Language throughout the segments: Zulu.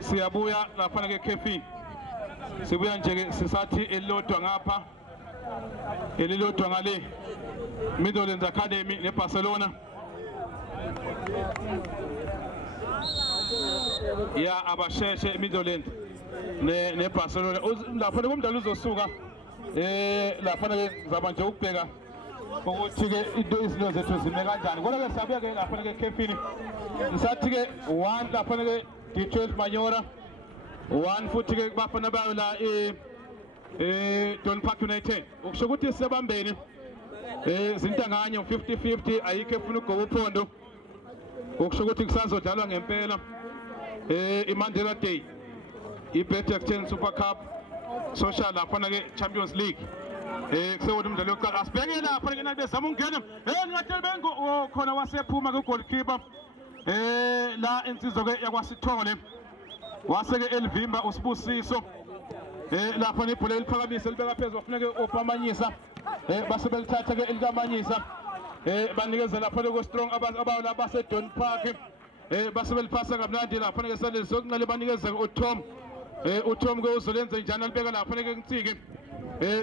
siyabuya lapha ke Kefi sibuya nje sisathi elilodwa ngapha elilodwa ngale Midlands Academy neBarcelona ya abasheshe Midlands neBarcelona lapha kumdlalo uzosuka lapha ke ngizaba nje ukubheka ukuthi ke into izinto zethu zime kanjani kodwa ke siyabuya ke lapha ke Kefini ngisathi ke 1 lapha ke D12 Manyora 1 futhi ke bafana bayo la Don Park United ukusho ukuthi sibambene zintanganyo 50-50 ayikho efuna ugoba uphondo ukusho ukuthi kusazodlalwa ngempela iMandela Day iBet 10 Super Cup social lapha ke Champions League kusewona umdlalo wokuqala asibheke lapha ke nabe bezama ukungena ngingathela bengo khona wasephuma ke goalkeeper la insizwa ke yakwasithole waseke elivimba usibusiso lapha ibhola eliphakamisa libeka phezulu wafuneka opamanyisa base belithatha ke elikamanyisa banikeza lapha ke strong abawo la base Don Park base belipasa kamnandi lapha ke sale sokunqale banikeza ke uTom ke uzolenza njani alibeka lapha ke Ncike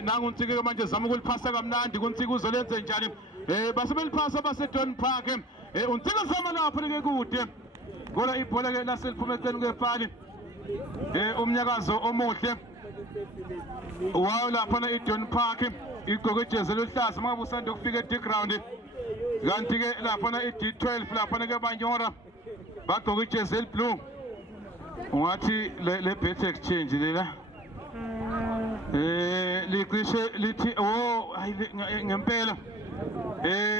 nangu Ncike ke manje zama ukulipasa kamnandi kuNcike uzolenza njani base belipasa base Don Park uNcike zama lapha ke kude ngoba ibhola ke laseliphume eceleni kwefani umnyakazo omuhle wawo lapha eDon Park igqoke ijezi eluhlaza mangabe usanda ukufika eDground kanti ke lapha eD12 lapha ke Manyora bagqoke ijezi eliblue ungathi le bet exchange lela liqishe lithi ngempela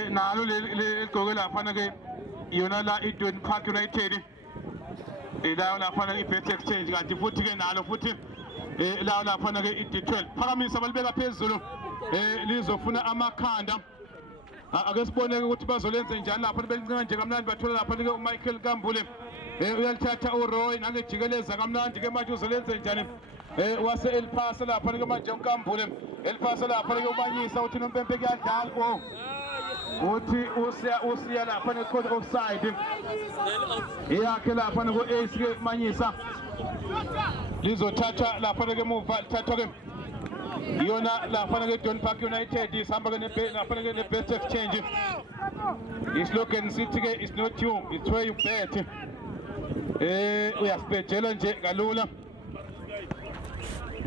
nalo ligqoke lapha ke yona la eDon Park United ilawo lapha iBet exchange kanti futhi ke nalo futhi lawo lapha ke iD12 phakamisa balibeka phezulu lizofuna amakhanda ake sibone ukuthi bazolenza njani lapha belincinga nje kamnandi bathola lapha ke uMichael Kambule uyalithatha uRoy nangejikeleza kamnandi ke manje uzolenza njani wase elipasa lapha ke manje uKambule elipasa lapha ke uManyisa uthi noMpempe kuyadlala uthi usiya lapha ne-code offside yakhe lapha ku-ace ke Manyisa lizothatha lapha ke muva lithathwa ke yona lapha ke Don Park United isihamba ke lapha ke ne-bet exchange islogan sithi ke it's not you it's where you bet uyasibhejela nje kalula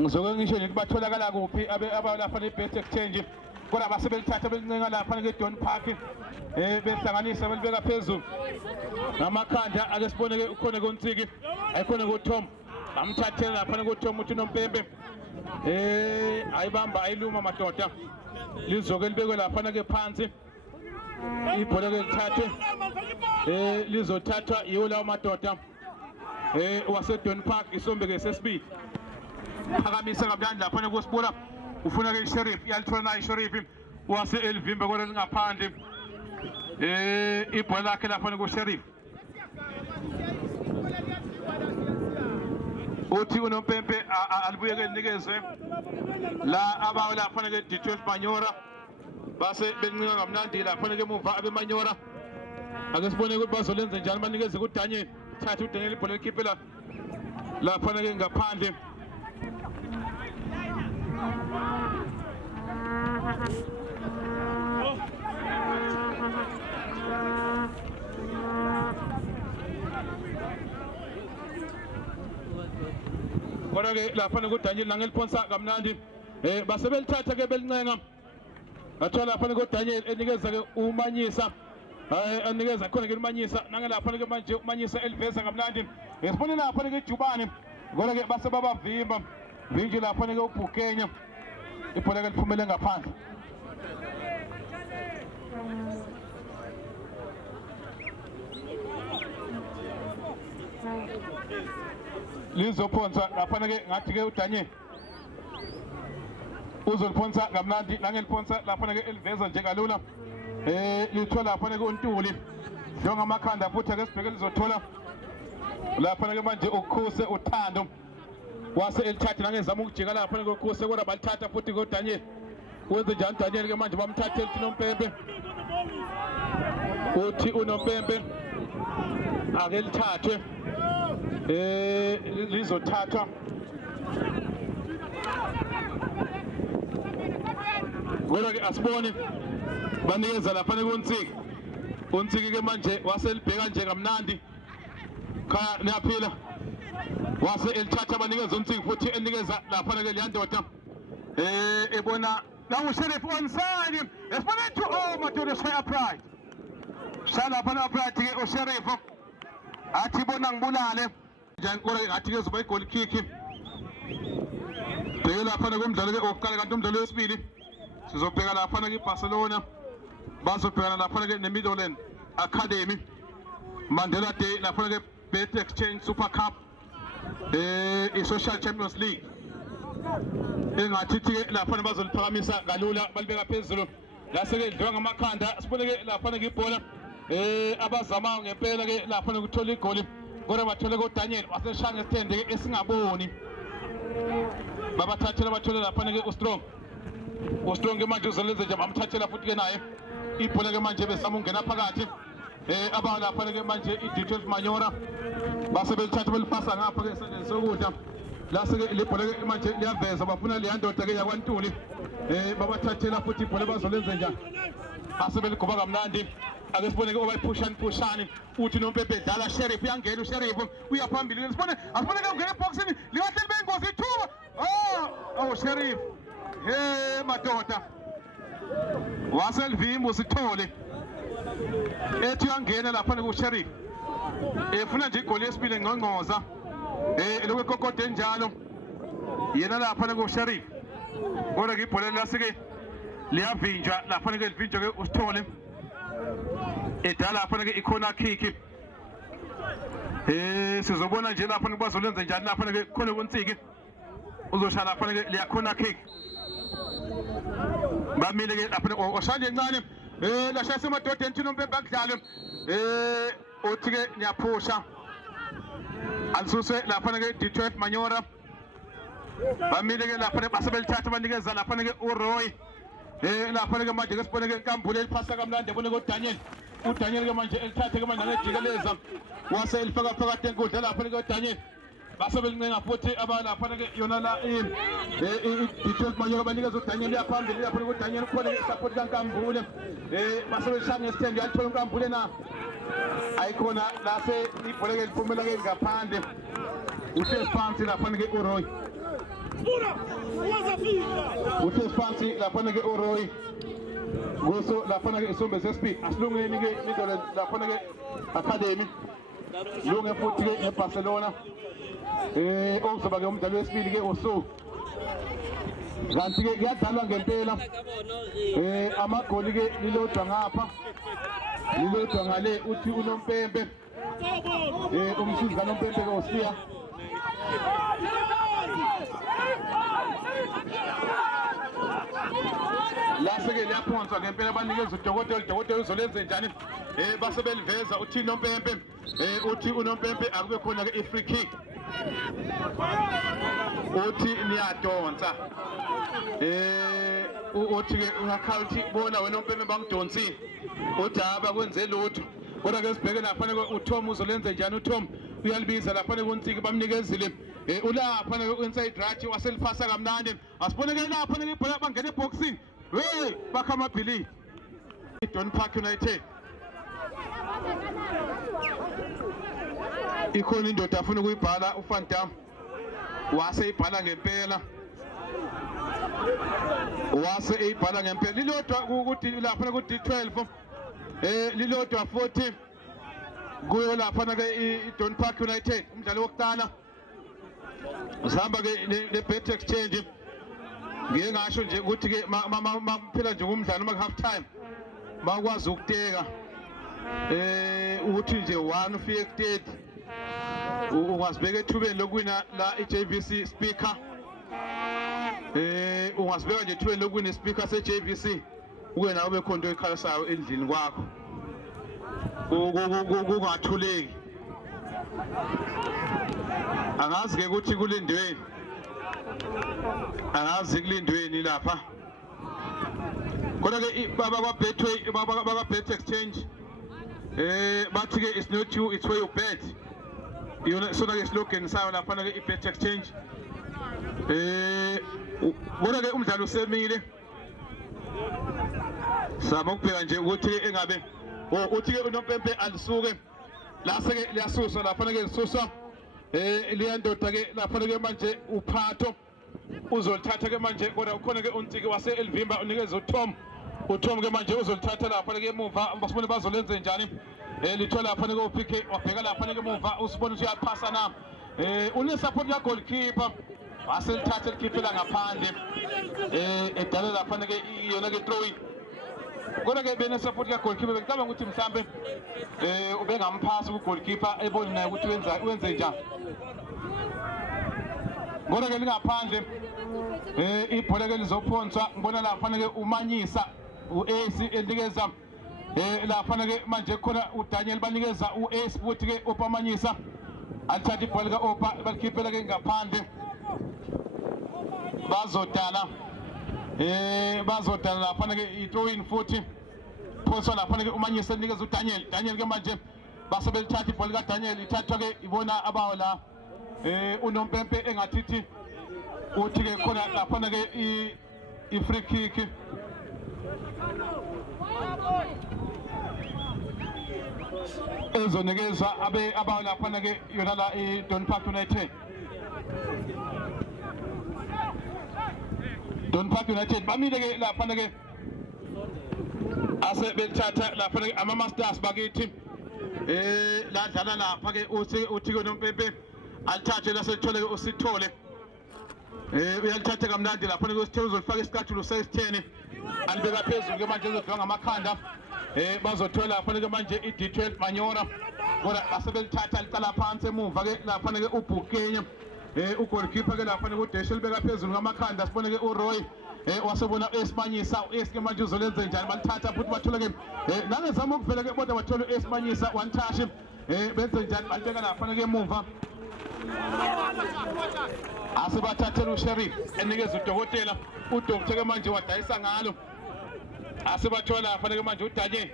ngizoke ngisho nje kubatholakala kuphi abalapha ne-bet exchange kodwa basebelithatha belincenga lapha ke Don Park behlanganisa belibeka phezulu ngamakhanda ake sibone ke ukhona koNcike ayikhona kuTom amthathela lapha kuTom uthi noMpempe ayibamba ayiluma madoda lizoke libekwe lapha ke phansi ibhola ke lithathwe lizothathwa yiwo lawo madoda wase Don Park isombe ke sesibili phakamisa kamnandi lapha kusibona ufuna ke iSheriff iyalithola nayo iSheriff wase elivimba kodwa lingaphandle ibhola lakhe lapha kuSheriff uthi unoMpempe alibuye ke nikezwe la abawo lapha ke D12 Manyora base bencinga kamnandi lapha ke emuva abeManyora ake sibone ukuthi bazolenza njani banikeze kuDaniel thatha uDaniel ibhola likhiphe lapha ke ngaphandle kodwa ke lapha kuDaniel nangeliphonsa kamnandi basebelithatha ke belincenga athola lapha kuDaniel enikeza ke uManyisa anikeza khona ke uManyisa nangelapha ke manje uManyisa eliveza kamnandi ngesibone lapha ke Jubane kodwa ke base babavimba vinje lapha ke uBhukenya ibhola ke liphumele ngaphandle lizophonsa lapha ke ngathi ke uDaniel uzoliphonsa kamnandi nangeliphonsa lapha ke eliveza nje kalula lithola lapha ke uNtuli jonga amakhanda futhi ake sibheke lizothola lapha ke manje ukhuse uthando wase elithatha nangezama ukujika lapha kokhuse kodwa balithatha futhi koDaniel wenze njani Daniel ke manje bamthathela uNompempe uthi uNompempe ake lithathwe lizothathwa kodwa ke asibone banikeza lapha kuNtsiki uNtsiki ke manje waselibheka nje kamnandi cha niyaphila wase elithatha banikeza uNtsiki futhi enikeza lapha ke liyandoda ebona nawu Sheriff onside esibona to madoda shaya pride shala lapha pride ke uSheriff athi bona ngibulale njani kodwa ngathi ke zoba igoli kick bheka lapha kumdlalo ke okuqala kanti umdlalo wesibili sizobheka lapha ke iBarcelona bazobhekana lapha ke neMidland Academy Mandela Day lapha ke Bet Exchange Super Cup i-Social Champions League engathi ke lapha bazoliphakamisa kalula balibeka phezulu lase ke idliwa ngamakhanda sibone ke lapha ke ibhola abazama ngempela ke lapha ukuthola igoli kodwa bathole ko Daniel waseshanga stand ke esingaboni babathathela bathole lapha ke uStrong ke manje uzolenza nje bamthathela futhi ke naye ibhola ke manje besama ungena phakathi aba lapha ke manje i-12 Manyora base belithatha belifasa ngapha ke esandleni sokudla lase ke libhola ke manje liyaveza bafuna leyandoda ke yakwaNtuli babathathela futhi ibhola bazolenza njani asebeligoba kamnandi ake sibone ke obayiphushani uthi noMpepe dlala Sheriff uyangena uSheriff uyaphambili sibone asibone ke ungena eboxini liwahle bengozi ithuba Sheriff madoda waselivimba usithole ethi uyangena lapha kuSheriff efuna nje igoli yesibili ngqongqoza lokho kokode njalo yena lapha kuSheriff kodwa ke ibhola lasike liyavinjwa lapha ke livinjwa ke usithole edala lapha ke ikhona kick sizobona nje lapha bazolenza njani lapha ke khona kuNtsiki uzoshala lapha ke liyakhona kick bamile ke lapha oshanje encane lashaya semadodeni thina uMpepe akudlale uthi ke niyaphusha alisuse lapha ke D12 Manyora bamile ke lapha basebelithatha banikeza lapha ke uRoy lapha ke manje ke sibone ke inkambule eliphasa kamnandi ebone ko uDaniel ke manje elithathe ke manje ngejikeleza wase elifaka phakathi enkundla lapha ke uDaniel basebelincenga futhi abalapha ke yona la i-12 Manyora banikeza uDaniel yaphambili lapha ke uDaniel khona support kaNkambule basebelishanga ngesithembu yalithola uNkambule na ayikhona lase ibhola ke liphumela ke ngaphandle uhlezi phansi lapha ke uRoy uhlezi phansi lapha ke uRoy goso lapha ke isombe sespeed asilungeni ke Midland lapha ke Academy lunge futhi ke eBarcelona okuzoba ke umdlalo wesibili ke usuku kanti ke kuyadlalwa ngempela amagoli ke lilodwa ngapha lilodwa ngale uthi uNompempe umsizi kaNompempe ke usiya lase-ke liyaphonswa ngempela banikeza udokotela uzolenza njani basebeliveza uthi noMpempe uthi uNompempe akube khona ke i-free kick uthi niyadonsa uthi ke ungakhalthi bona wena uNompempe bangidonsile uthi abakwenze lutho kodwa ke sibheke lapha uTom uzolenza njani uTom uyalibiza lapha kuNtsiki bamnikezile ulapha inside right waselifasa kamnandi asibone ke lapha ibhola bangena eboxing hey bakha amabhilidi iDon Park United ikhona indoda afuna ukuyibhala uVan Dam wase ibhala ngempela lilodwa ukuthi lapha ku-D12 lilodwa futhi kuyo lapha ke iDon Park United umdlalo wokuqala sihamba ke le-Bet Exchange ngeke ngasho nje ukuthi ke phela nje umdlalo uma half time bakwazi ukuteka ukuthi nje 1 ufike ku30 ungazibeka ethubeni lokuwina la iJVC speaker ungazibeka nje ethubeni lokuwina ispeaker seJVC uke nawe bekhonto ekhalasayo endlini kwakho kungathuleki angazi ke ukuthi kulindweni angazi kulindweni lapha kodwa ke baba kwaBetway baba kwaBet Exchange bathi ke it's not you, it's where you bet. Yona sona ke slogan sayo lapha ke i-bet exchange. Bona ke umdlalo usemile. Sama ukubheka nje ukuthi ke engabe uthi ke uNompempe alisuke la seke liyasuswa lapha ke lisuswa liyandoda ke lapha ke manje uphatho uzolithatha ke manje kodwa ukhona ke untiki wase Elvimba unikeza uTom ke manje uzolithatha lapha ke emuva basibone bazolenza njani lithola lapha ke uPK wabheka lapha ke emuva usibona ukuthi uyaphasa na une support ya goalkeeper waselithatha likhiphela ngaphandle edala lapha ke yona ke throw in kodwa ke bene support ya goalkeeper ngicabanga ukuthi mhlambe ubengamphasa ku goalkeeper eboni naye ukuthi wenze njani kodwa ke lingaphandle ibhola ke lizophonswa ngibona lapha ke umanyisa uAC enikeza lapha ke manje khona uDaniel banikeza uAce futhi ke opamanyisa alithatha ibhola ke opa balikhiphela ke ngaphandle bazodala lapha ke i-throw in futhi phonswa lapha ke umanyisa enikeza uDaniel ke manje base belithatha ibhola ka Daniel ithathwa ke ibona abawo la uNompempe engathithi uthi ke khona lapha ke i-free kick ezonikeza abawo lapha ke yona la iDon Park United. Don Park United bamile ke lapha ke ase belithatha lapha ke ama-Masters bakithi ladlala lapha ke uthi ke uNompempe alithathe laselithole ke usithole uyalithatha kamnandi lapha ke usithole uzolifaka isikathulo sesitheni alibeka phezulu ke manje uzodliwa ngamakhanda bazothola lapha ke manje i-D12 Manyora kodwa basebelithatha licala phansi emuva ke lapha ke uBukenya ugoalkeeper ke lapha ke uDeshe libeka phezulu ngamakhanda sibone ke uRoy wasebona uEsmanyisa uAce ke manje uzolenza njani balithatha futhi bathola ke nangezama ukuvela ke bodwa bathola uEsmanyisa one touch benze njani balibeka lapha ke emuva asibathathela uSheriff enikeza uDokotela uDokotela ke manje wadayisa ngalo asibathola lapha ke manje uDanye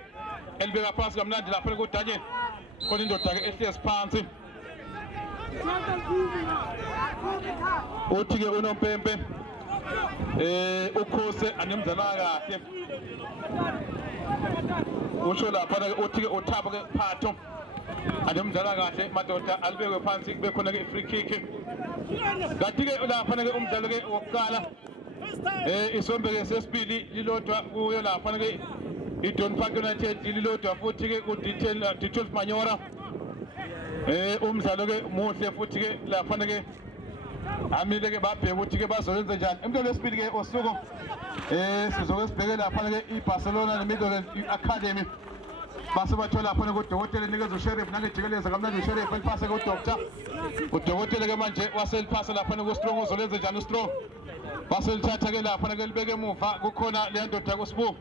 elibeka phansi kamnandi lapha ke uDanye khona indoda ke ehlezi phansi uthi ke uNompempe ukhose anemzala kahle usho lapha ke uthi ke uThabo ke Phatho anemzala kahle madoda alibekwe phansi kube khona ke free kick kanti ke lapha ke umdlalo ke wokuqala isombe ke sesibili lilodwa kuyo lapha ke iDon Park United lilodwa futhi ke uD12 Manyora umdlalo ke muhle futhi ke lapha ke amile ke babheka ukuthi ke bazolenza njani emntwana lesibili ke osuku sizoke sibheke lapha ke iBarcelona neMidland Academy base bathola lapha kuDokotela enikeza uSheriff nangejikeleza kamnandi uSheriff eliphasa ke uDokotela ke manje waseliphasa lapha kuStrong uzolenza njani uStrong base lithatha ke lapha ke libeke emuva kukhona le ndoda kuSibu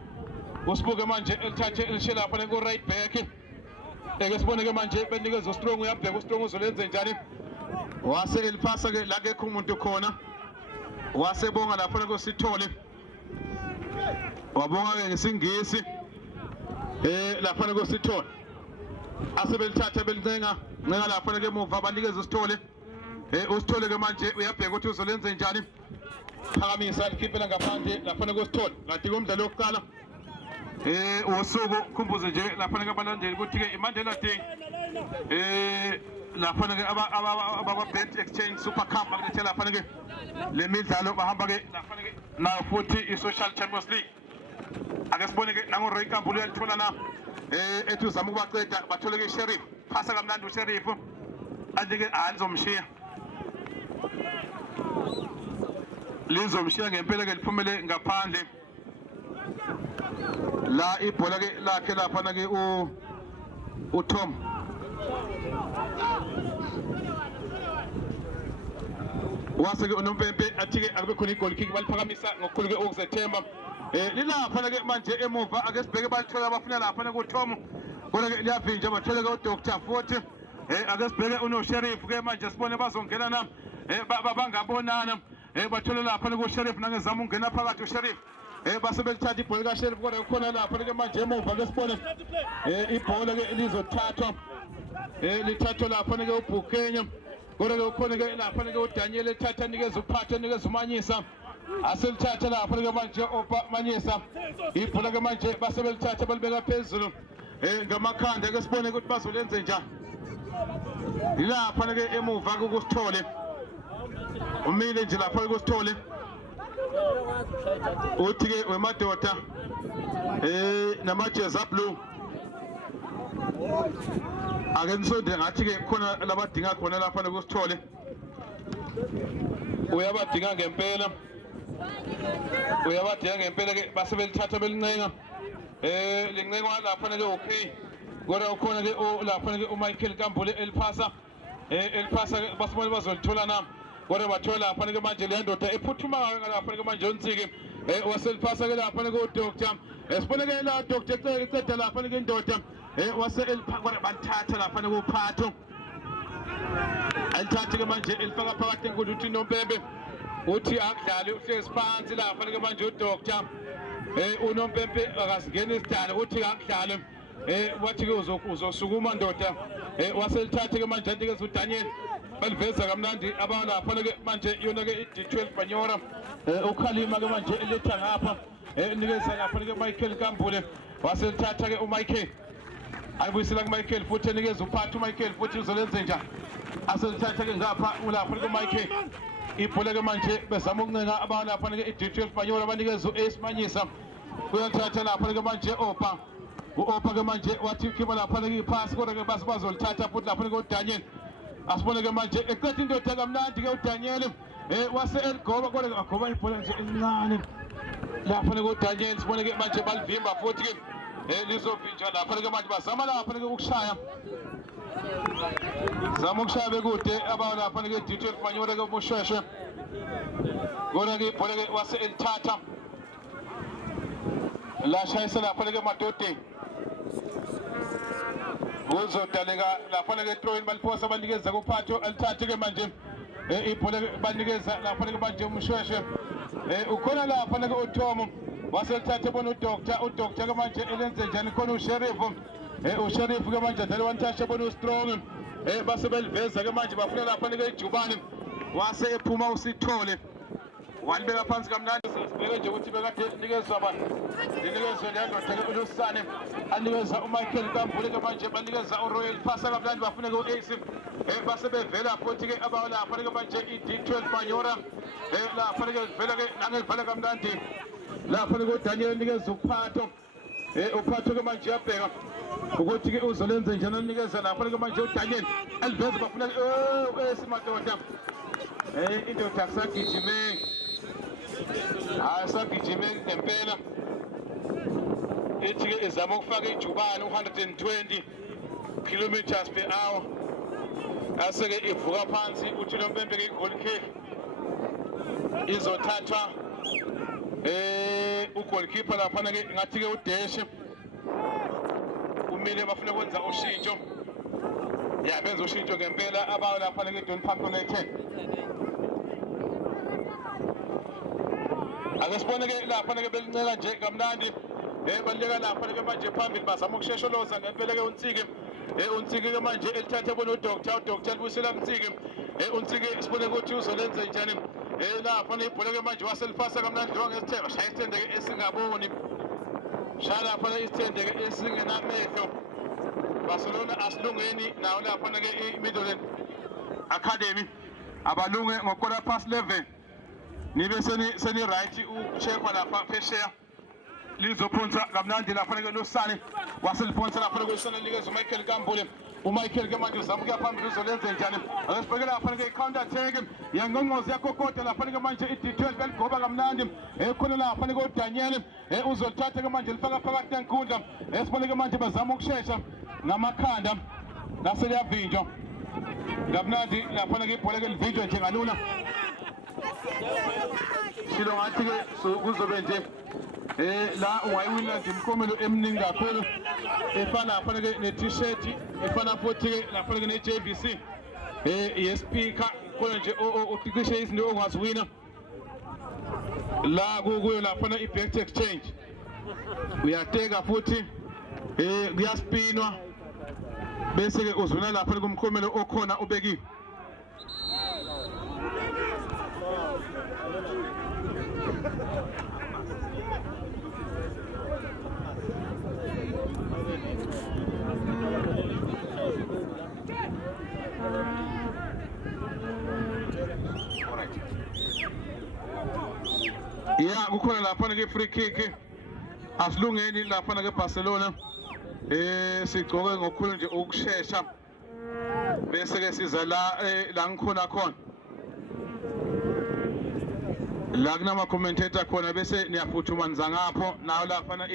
ke manje elithathe elishe lapha ku right back eke sibone ke manje benikeza uStrong uyabheka uStrong uzolenza njani wase eliphasa ke la ke umuntu khona wasebonga lapha kusithole wabonga ke ngesingisi lapha kusithole asebelithatha belincenga lapha ke emuva banikeza uSithole uSithole ke manje uyabheka ukuthi uzolenza njani phakamisa likhiphela ngaphandle lapha kusithole ngathi kumdlalo wokuqala usuku khumbuze nje lapha ke abalandeli ukuthi ke iMandela Day lapha ke abakwa Bet Exchange Super Cup balethe lapha ke le midlalo bahamba ke lapha ke na futhi iSocial Champions League ake sibone ke nango Roy Kambulo uyalithola na ethi uzama ukubaceda bathole ke Sheriff phasa kamnandi uSheriff andike lizomshiya ngempela ke liphumele ngaphandle la ibhola ke lakhe lapha ke uTom wase ke uNompempe athi ke akube khona igoli kick baliphakamisa ngokukhulu ke ukuzethemba lilapha ke manje emuva ake sibheke balithola abafuna lapha kuTom kodwa ke liyavinja bathola ke uDr futhi ake sibheke unoSheriff ke manje sibone bazongena na bangabonana bathola lapha kuSheriff nangezama ungena phakathi uSheriff base belithatha ibhola kaSheriff kodwa ukhona lapha ke manje emuva ke sibone ibhola ke lizothathwa lithathwa lapha ke uBukenya kodwa ke ukhona ke lapha ke uDaniel ethatha nikeza uPhatho nikeza uManyisa aselithatha lapha ke manje Manyisa ibhola ke manje base belithatha balibeka phezulu ngamakhanda ke sibone ukuthi bazolenze njani ilapha ke emuva kokusithole umile nje lapha kokusithole uthi ke wemadoda namajezi blue ake nisonde ngathi ke khona labadinga khona lapha kokusithole uyabadinga ngempela ke base belithatha belincenga lincenga lapha ke okay kodwa ukhona ke lapha ke uMichael Kambule eliphasa ke basibona bazolithola nami kodwa bathola lapha ke manje le ndoda ephuthumayo lapha ke manje uNtsiki waseliphasa ke lapha ke uDr sibone ke la Dr eceda lapha ke indoda wase eliphakwa bathatha lapha ke uPhatho alithatha ke manje elifaka phakathi enkulu uthi Nompempe uthi akudlali uhlezi phansi lapha ke manje uDr uNompempe akasingena isidala uthi akudlali wathi ke uzosukuma ndoda waselithatha ke manje ke uDaniel baliveza kamnandi abalapha ke manje yona ke i-D12 Banyora ukhalima ke manje eletha ngapha nikeza lapha ke Michael Kambule waselithatha ke uMichael ayibuyisela ku Michael futhi nikeza uPhatho uMichael futhi uzolenze njani aselithatha ke ngapha ulapha ke Michael ibhola ke manje bezama ukuncenga abalapha ke i-D12 Banyora banikeza uAce Manyisa uyathatha lapha ke manje uOpa ke manje wathi khiba lapha ke iphasi kodwa ke bazolithatha futhi lapha ke uDaniel asibone ke manje eqeda indoda kamnandi ke uDaniel wase eligoba kodwa agoba ibhola nje elincane lapha ke uDaniel sibone ke manje balivimba futhi ke lizovinjwa lapha ke manje bazama lapha ke ukushaya zama ukushaya bekude abalapha ke D12 Banyora ke uMoshweshwe kodwa ke ibhola ke wase elithatha la shayisa lapha ke madodeni uzodaleka lapha ke throwing baliphosa banikeza kuPhatho alithathe ke manje ibhola banikeza lapha ke manje uMshweshwe ukhona lapha ke uThomo waselithathe bona uDr ke manje elenze njani khona uSheriff uSheriff ke manje dale wantasha bona uStrong base beliveza ke manje bafuna lapha ke iJubane wase ephuma uSithole walibeka phansi kamnandi sibeke nje ukuthi bekade nikezwe abantu nikezwe le ndoda ke uLusane anikeza uMichael Kambule ke manje banikeza uRoyal phasa kamnandi bafuna ke uAce base bevela futhi ke abalapha ke manje i-D12 Banyora lapha ke vela ke nangevela kamnandi lapha ke uDaniel nikeza uPhatho uPhatho ke manje yabheka ukuthi ke uzolenze njani anikeza lapha ke manje uDaniel aliveza bafuna esimadoda indoda kusagijime asagijime ngempela ithi ke izama ukufaka iJubane 120 kilometers per hour ase ke ivuka phansi uthi Nompempe ke goal kick izothathwa ugoalkeeper lapha ke ngathi ke uDeshe kumele bafuna ukwenza ushintsho benza ushintsho ngempela abawo lapha ke Don Park United ake sibone ke lapha ke belincela nje kamnandi baleka lapha ke manje phambili bazama ukushesholoza ngempela ke uNtsiki ke manje elithathe bona uDr libuyisela kuNtsiki uNtsiki sibone ukuthi uzolenza njani lapha ibhola ke manje waselifasa kamnandi njengoba ngesithemba shaya isithende ke esingaboni shaya lapha isithende ke esingenamehlo Barcelona asilungeni nawo lapha ke iMidland Academy abalunge ngokora past 11 nibe seni right ucheckwa lapha phesheya lizophonsa kamnandi lapha ke Lusane waseliphonsa lapha ke Lusane nikeza uMichael Kambule uMichael ke manje uzama ukuya phambili uzolenza njani asibheke lapha ke counter attack yangongozi yakho kodwa lapha ke manje i-D12 beligoba kamnandi khona lapha ke uDaniel uzolithatha ke manje lifaka phakathi enkundla esibone ke manje bazama ukushesha ngamakhanda naseliyavinjwa kamnandi lapha ke ibhola ke livinjwa nje ngalula silo ngathi ke kuzobe nje la ungayiwina nje imkomelo eminingi kakhulu efana lapha ke ne-t-shirt efana futhi ke lapha ke ne-JVC yespeaker khona nje utikishe izinto ongaziwina la kuyo laphana i-back exchange uyateka futhi kuyaspinwa bese ke uzuna lapha kumkhomelo okhona obekiwe. Ya kukhona lapha ke free kick asilungeni lapha ke Barcelona sigcoke ngokukhulu nje ukushesha bese ke siza la ngikhona khona la kunama commentator khona bese niyaphuthuma ngapho nayo lapha na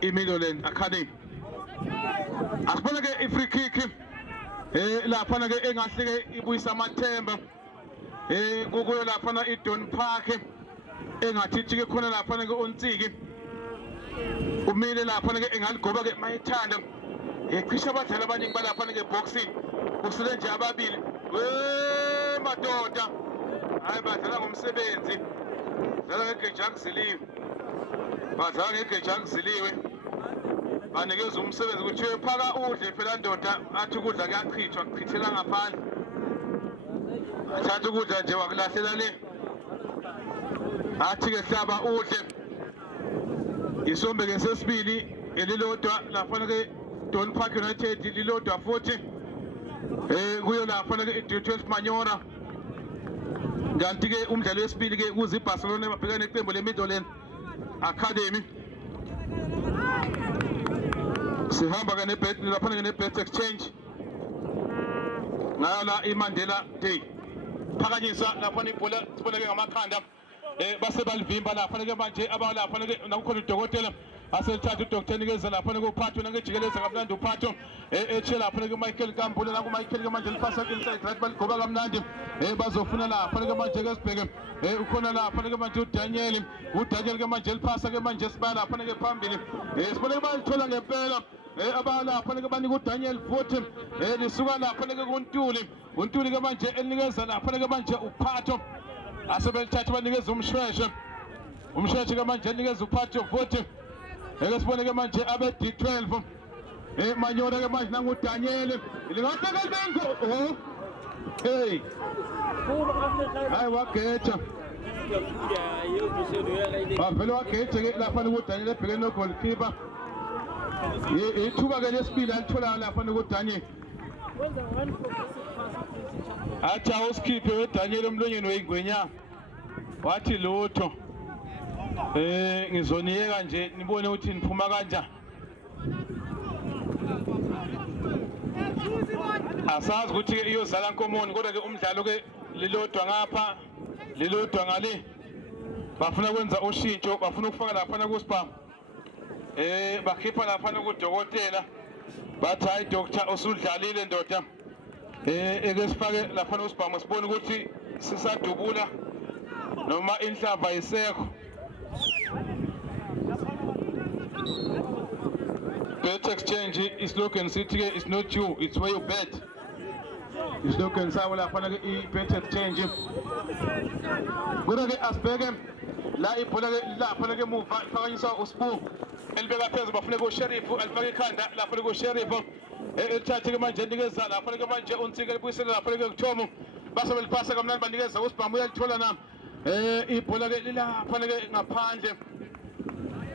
iMidland Academy asibona ke i-free kick lapha na ke engahle ke ibuyisa amathemba kuyo lapha na iDon Park engathi ke khona lapha na ke uNtsiki umile lapha ke engaligoba ke mayithanda cishe abadlali abaningi balapha ke boxing kusele nje ababili madoda hayi badlala ngomsebenzi dlala ngegeja akuziliwe badlala ngegeja akuziliwe banikeza umsebenzi ukuthi phaka udle phela ndoda athi ukudla kuyachithwa kuchithela ngaphandle athatha ukudla nje wakulahlela le athi ke hlaba udle isombe ke sesibili elilodwa lapha ke Don Park United lilodwa futhi kuyo lapha ke i-12 Manyora kanti ke umdlalo wesibili ke kuzi iBarcelona ebabhekana neqembu leMidland Academy sihamba ke nebet lapha ke nebet exchange ngala iMandela Day phakanyisa lapha ibhola sibona ke ngamakhanda base balivimba lapha ke manje abalapha ke nakukhona udokotela aselithatha uDr Nikeza lapha ke uphatho nangejikeleza kamnandi uphatho eche lapha ke Michael Kambule la ku Michael ke manje lipasa inside right baligoba kamnandi bazofuna lapha ke manje ke sibheke ukhona lapha ke manje uDaniel ke manje lipasa ke manje siba lapha ke phambili sibona ke balithola ngempela abalapha ke banika uDaniel futhi lisuka lapha ke kuNtuli ke manje elinikeza lapha ke manje uphatho asebelithatha banikeza umshweshe ke manje enikeza uphatho futhi sibone ke manje abe D12 Manyora ke manje nangu Daniel lingatheka lengo hey hayi wagetha vele wagetha ke lapha ku Daniel ebhekene no goalkeeper ithuba ke lesibili alithola lapha ku Daniel athi awusikhiphe weDaniel emlonyeni weingwenya wathi lutho ngizoniyeka nje nibone ukuthi niphuma kanjani asazi ukuthi ke iyozala nkomoni kodwa ke umdlalo ke lilodwa ngapha lilodwa ngale bafuna kwenza ushintsho bafuna ukufaka lapha kuSpam bakhipha lapha kudokotela bathi hayi doctor usudlalile ndoda eke sifake lapha kuSpam sibone ukuthi sisadubula noma inhlava isekho bet exchange islogan sithi ke it's not you it's where you bet islogan sawo lapha ke i-bet exchange kodwa ke asibheke la ibhola ke lapha ke muva ifakanyiswa uSibu elibeka phezulu bafuna ku Sheriff alifaka ikhanda lapha ku Sheriff elithathe ke manje nikeza lapha ke manje uNtsike libuyisele lapha ke kuThomo base belipasa kamnandi banikeza uSibhamu uyalithola nami ibhola ke lilapha ke ngaphandle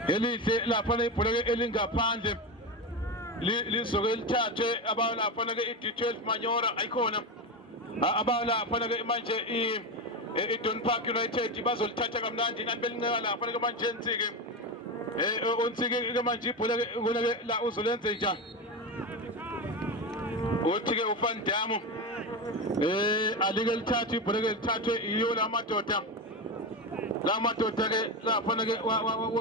elihle lapha ibhola ke elingaphandle lizoke lithathwe abalapha ke i-D12 Manyora ayikhona abalapha ke manje iDon Park United bazolithatha kamnandi nani belinceka lapha ke manje Ntsike uNtsike ke manje ibhola ke la uzolenze njani uthi ke uFan Damu alike lithathe ibhola ke lithathwe iyo la madoda ke lapha ke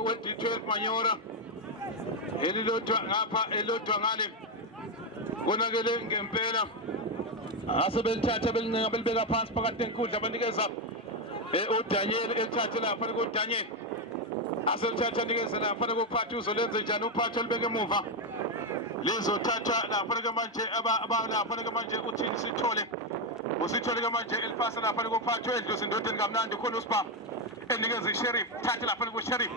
we-D12 Manyora elilodwa ngapha elodwa ngale konakele ngempela asebelithatha belincenga belibeka phansi phakathi enkundla banikeza uDaniel elithathe lapha kuDaniel aselithatha nikeze lapha kuphatha uzolenze njani uphatha libeke emuva lizothatha lapha ke manje lapha ke manje uthini sithole usithole ke manje elipasa lapha kuphathwe edlozi indodeni kamnandi khona uSibam enikeza iSheriff thathe lapha kuSheriff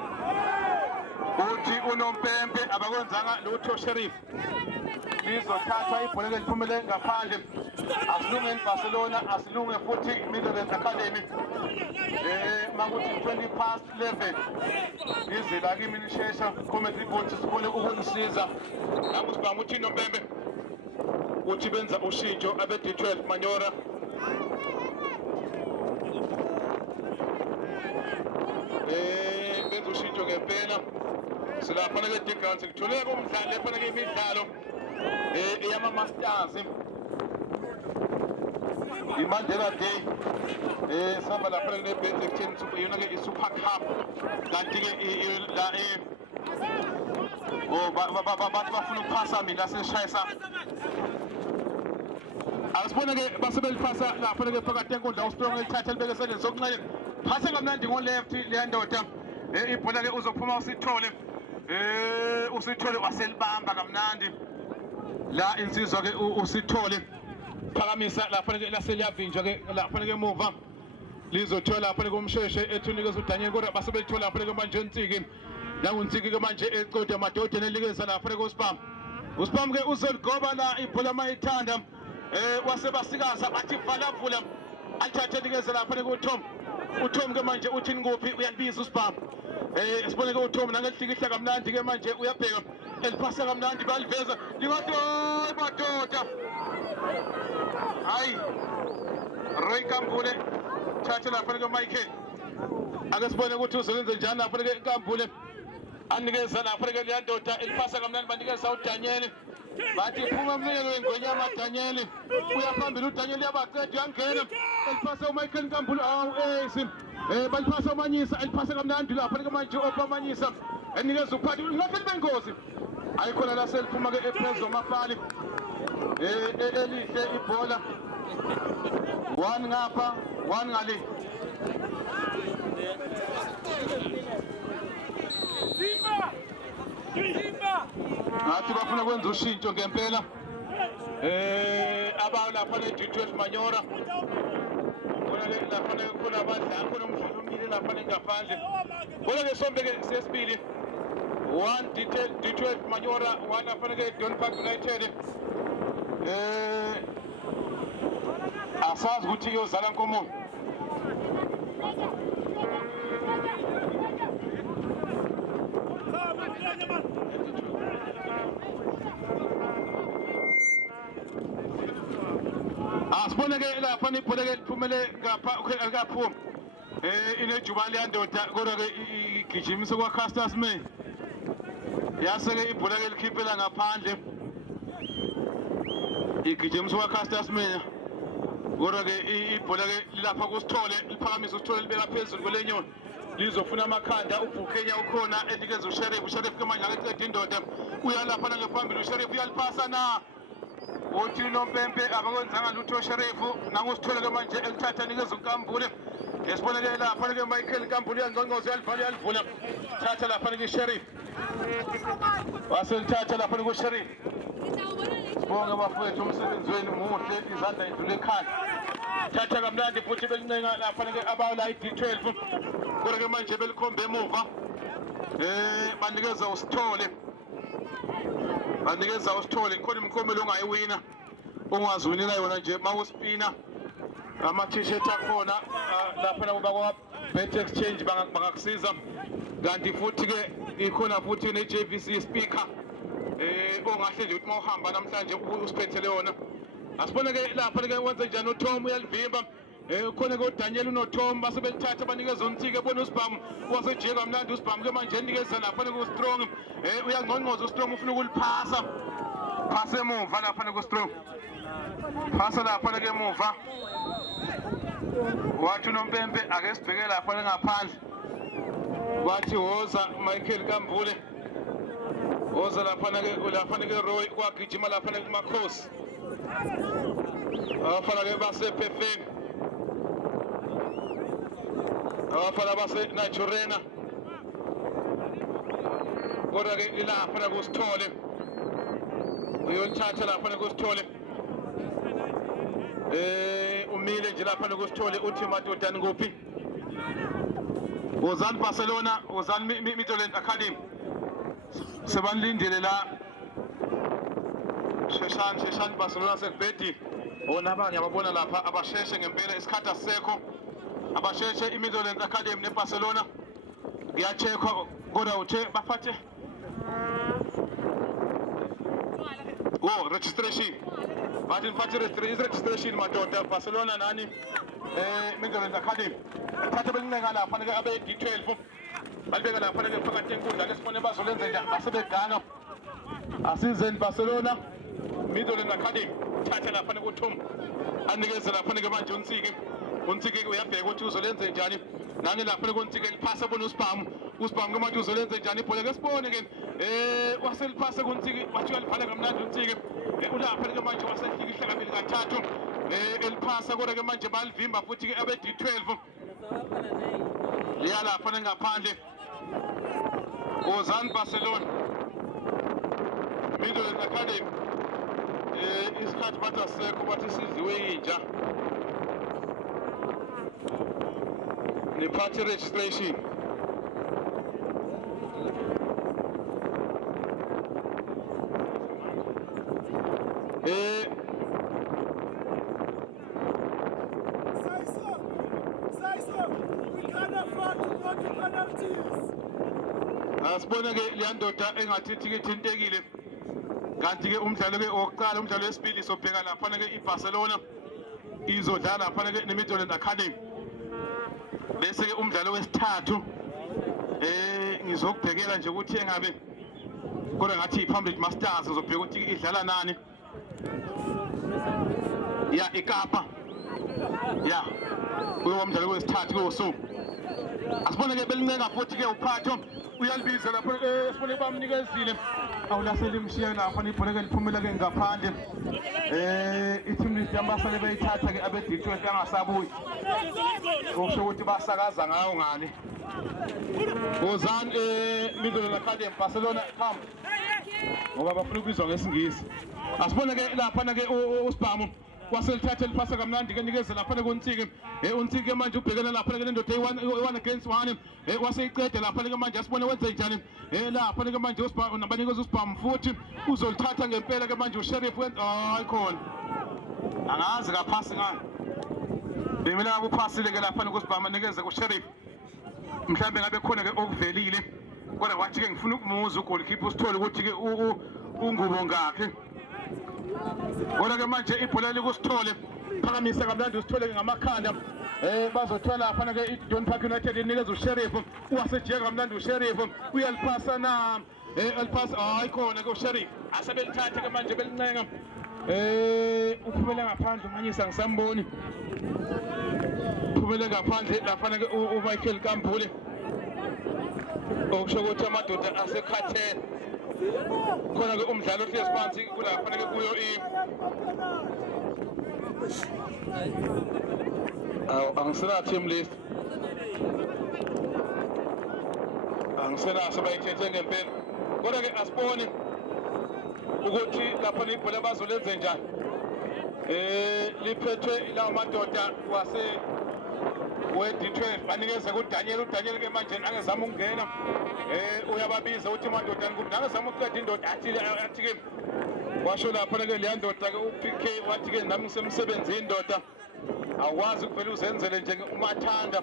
uthi unompempe abakwenzanga lutho Sheriff lizothatha ibhola eliphumele ngaphandle asilunge eBarcelona asilunge futhi Middleton Academy makuthi 11:20 izila kimi nishesha commentary board sibone ukungisiza nangu Sibam uthi nompempe uthi benza ushintsho abe D12 Manyora benza ushintsho ngempela silapha ke Dickens ngithole umdlalo lapha ke imidlalo eyama Masters iMandela Day samba lapha ke neBet Exchange yona ke iSuper Cup kanti ke la bathi bafuna ukuphasa mina seshayisa asibona ke basebelifasa lapha ke phakathi enkundla uStrong elithatha libeke esandleni sokunxele phase kamnandi ngo left le ndoda ibhola ke uzophuma usithole waselibamba kamnandi la insizwa ke usithole phakamisa lapha ke laseliyavinjwa ke lapha ke emuva lizothola lapha ke umsheshe ethunikeza uDaniel kodwa basebelithola lapha ke manje uNtsiki nanguNtsiki ke manje eqoda amadodeni elikeza lapha ke uSibam ke uzoligoba la ibhola mayithanda wasebasikaza bathi valavula athathe likeze lapha ke uTom ke manje uthi nguphi uyalibiza uSibam sibone ke uTom nangelihlikihla kamnandi ke manje uyabheka eliphasa kamnandi baliveza lingadoyi madoda hayi Roy Kambule thathe lapha ke Michael ake sibone ukuthi uzolenza njani lapha ke Kambule anikeza lapha ke liyandoda eliphasa kamnandi banikeza uDaniel bathi phuma mnikelo wengonyama Daniel uyaphambili uDaniel yabaqeda uyangena eliphasa uMichael Kambule baliphasa uManyisa eliphasa kamnandi lapha ke manje opamanyisa enikeza uphathi ngathi libengozi ayikhona la seliphuma ke ephezulu mafali elihle ibhola one ngapha one ngale ngathi bafuna kwenza ushintsho ngempela abayo lapha le-D12 Manyora lapha khona abadlali khona umdlalo omile lapha ngaphandle kodwa ke sombe ke sesibili one D12 Manyora one lapha ke Don Park United asazi ukuthi iyozala nkomo asibone ke lapha ibhola ke liphumele ngapha akaphuma inejubane yandoda kodwa ke igijimise kwa Castas May yase ke ibhola ke likhiphela ngaphandle igijimise kwa Castas May kodwa ke ibhola ke lapha kusithole liphakamisa usithole libeka phezulu kwelenyono lizofuna amakhanda uBukenya ukhona enikeza uSheriff ke manje akaqeda indoda uyalapha nangephambili uSheriff uyaliphasa na uthi nompempe abakwenzanga lutho Sheriff nangusithole ke manje elithatha nikeza uNkambule esiboneke lapha ke Michael Kambule yangqongqozo yalivula thatha lapha ke Sheriff waselithatha lapha ke Sheriff bonke abafowethu umsebenzi wenu muhle izandla idlule ekhanda thatha kamnandi futhi belincenga lapha ke abayo la D12 kodwa ke manje belikhombe emuva banikeza usithole khona imkomelo ongayiwina ongaziwinela yona nje mawuspina ama-t-shirt akhona lapha kuba kwa-Bet Exchange bangakusiza kanti futhi ke ikhona futhi ne-JVC speaker ongahle nje ukuthi mawuhamba namhlanje usiphethele yona asibone ke lapha ke wenze njani uTom uyalivimba khona ke uDaniel unoTom basebelithatha banikeza uNtsike bona uSibam wasejeka kamnandi uSibam ke manje enikeza lapha ke uStrong uyangqongqoza uStrong ufuna ukuliphasa phase emuva lapha ke uStrong phasa lapha ke emuva wathi unompempe ake sibheke lapha ngaphandle wathi woza Michael Kambule woza lapha ke Roy kwagijima lapha ke Makhosi abafana ke basePefeng abafana base-Naturena kodwa ke ilapha kusithole uyolithatha lapha kusithole banlindile lapha lokusithole uthi madoda nguphi Ozan Barcelona Ozan Midland Academy sebanlindile la Sheshan Barcelona sekubedi bona ngiyababona lapha abasheshe ngempela isikhathi asekho abasheshe iMidland Academy neBarcelona ngiyachekwa kodwa uthe baphathe registration bathi niphathe registration madoda Barcelona nani Midland Academy thatha belincenga lapha ke abe D12 balibeka lapha ke phakathi enkundla lesibone bazolenza nje asebegana asizeni Barcelona Midland Academy thatha lapha kuThum anikeze lapha ke manje uNtsiki uyabheka ukuthi uzolenza njani nani lapha kuNtsiki liphasa bona uSibhamu ke manje uzolenza njani ibhola ke sibone ke waseliphasa kuNtsiki bathi uyaliphala kamnandi uNtsiki ulapha ke manje wasehlikihla kabili kathathu eliphasa kodwa ke manje balivimba futhi ke abe D12 liyalapha ngaphandle Ozan Barcelona Midland Academy isikhathi bathi asekho bathi siziwe inja niphathe registration asibona ke liyandoda engathithi ke thintekile kanti ke umdlalo ke oqala umdlalo wesibili sobheka lapha ke iBarcelona izodlala lapha ke neMidland Academy bese ke umdlalo wesithathu ngizokubhekela nje ukuthi engabe kodwa ngathi iPalmridge Masters uzobheka ukuthi idlala nani ya eKapa ya kuyo umdlalo wesithathu kuyosuku asibona ke belincenga futhi ke uphatho uyalibiza lapha sibone bamnikezile awulasela imshiya lapha ibhola ke liphumela ke ngaphandle i-team list yambasale bayithatha ke abe D12 angasabuyi okusho ukuthi basakaza ngayo ngane Ozan Midland Academy Barcelona come ngoba bafuna ukubizwa ngesingisi asibona ke lapha ke uSibhamu waselithatha eliphasa kamnandi ke nikeze lapha kuNtsiki uNtsiki manje ubhekene lapha ke lendoda eyi-1 against 1 waseyiqede lapha ke manje asibone wenze njani lapha ke manje uSibhamu nabanikeza uSibhamu futhi uzolithatha ngempela ke manje uSheriff hayi khona angazi kaphasi ngani bemela ngabe uphasile ke lapha kuSibhamu anikeze kuSheriff mhlambe ngabe khona ke okuvelile kodwa wathi ke ngifuna ukumuza ugoalkeeper usithole ukuthi ke ungubo ngakhe kodwa ke manje ibhola likusithole phakamisa kamnandi usithole ngamakhanda bazothola lapha ke iJohn Park United inikeza uSheriff wasejeka kamnandi uSheriff uyaliphasa na eliphasa hayi khona ke uSheriff asebelithatha ke manje belincenga uphumela ngaphandle umanyisa ngisamboni uphumela ngaphandle lapha ke uMichael Kambule okusho ukuthi amadoda asekhathele khona ke umdlalo ohlezi phansi kulapha ke kuyo angisela team list angisela sebayithethe ngempela kodwa ke asibone ukuthi lapha ibhola bazolenza njani liphethwe lawo madoda wase we-D12 banikeza kuDaniel ke manje angezama ukungena uyababiza uthi madoda ngizama ukuqeda indoda athi ke washo lapha ke leya ndoda ke uPK wathi ke nami ngisemsebenzini indoda awukwazi ukuvela uzenzele nje umathanda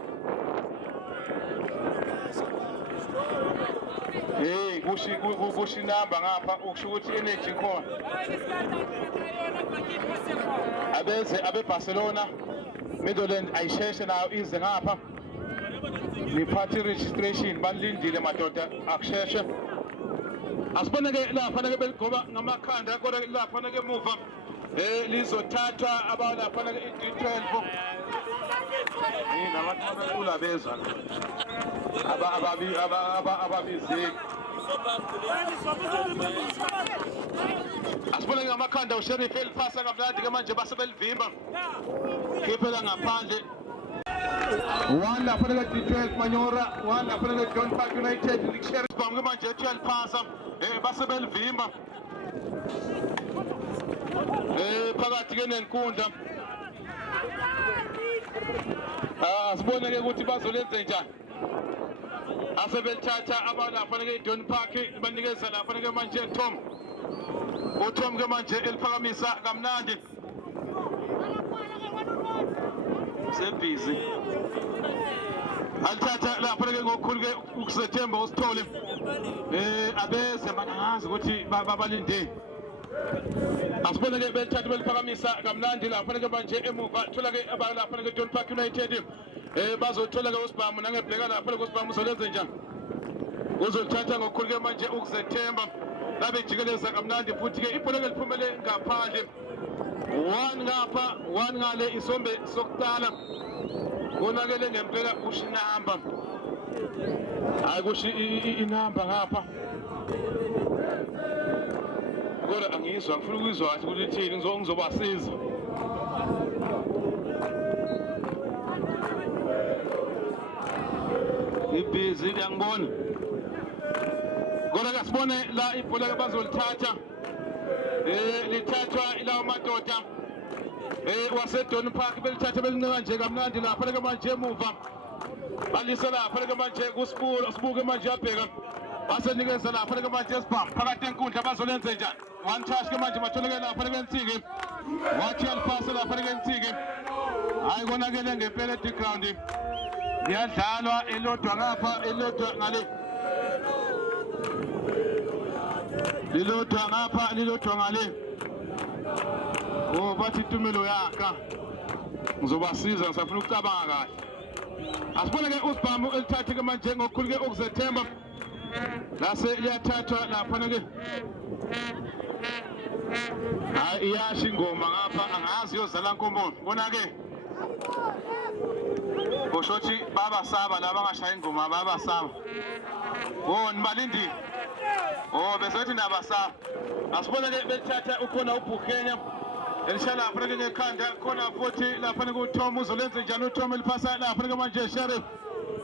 kushi number ngapha ukusho ukuthi energy khona abe Barcelona Midland ayisheshe nayo ize ngapha niphathe registration balindile madoda akusheshe asibone ke lapha ke beligoba ngamakhanda kodwa lapha ke emuva lizothathwa abalapha ke i-D12 nabantu abaqula bezwa ababizeki asibone ngamakhanda uSheriff eliphasa kamnandi ke manje basebelivimba khiphela ngaphandle one lapha ke D12 Manyora one lapha ke John Park United Sheriff Bam ke manje ethi eliphasa basebelivimba phakathi ke nenkundla Asibone ke ukuthi bazolenza njani. Asebelithatha abalapha ke Don Park banikeza lapha ke manje Tom. uTom ke manje eliphakamisa kamnandi. Sebhizi. Alithatha lapha ke ngokukhulu ke ukusethemba usithole. Abeze bangazi ukuthi babalinde. Asibone ke belithatha beliphakamisa kamnandi lapha ke manje emuva thola ke abalapha ke Don Park United. Bazothola ke uSibhamu nangebheka lapha ke uSibhamu uzolenza njani. Uzolithatha ngokukhulu ke manje ukusethemba. Labe jikeleza kamnandi futhi ke ibhola ke liphumele ngaphandle. 1 ngapha 1 ngale isombe sokuqala. Konakele ngempela ushinamba. Hayi kushi inamba ngapha. Kodwa angizwa ngifuna ukuzwa kahle ukuthi thini ngizobasiza. Ibhizi ngiyangibona. Kodwa ke sibone la ibhola ke bazolithatha. Lithathwa ilawo madoda. WaseDon Park belithatha belincika nje kamnandi lapha ke manje emuva. Balisa lapha ke manje kusibuke manje yabheka. Basenikeza lapha ke manje esibhamu phakathi enkundla bazolenza njani. One touch ke manje batholeke lapha ke Nsike. Wathi alipasa lapha ke Nsike. Hayi konakele ngempela ground. Iyadlalwa elodwa ngapha elodwa ngale. Lilodwa ngapha lilodwa ngale. Bathi Tumelo yakha. Ngizobasiza ngisafuna ukucabanga kahle. Asibone ke uSibhamu elithatha ke manje ngokukhulu ke ukuzethemba. Lase liyathathwa lapha ke. Hayi iyasha ingoma ngapha angazi yozala nkomono. Bona ke. Oshothi babasaba laba ngashaya ingoma babasaba. Nibalindi. Besethi nabasaba. Asibone ke belithatha ukhona uBukhenya. Elishala lapha ke ngekhanda khona futhi lapha kuTom uzolenza njani uTom eliphasa lapha ke manje Sheriff.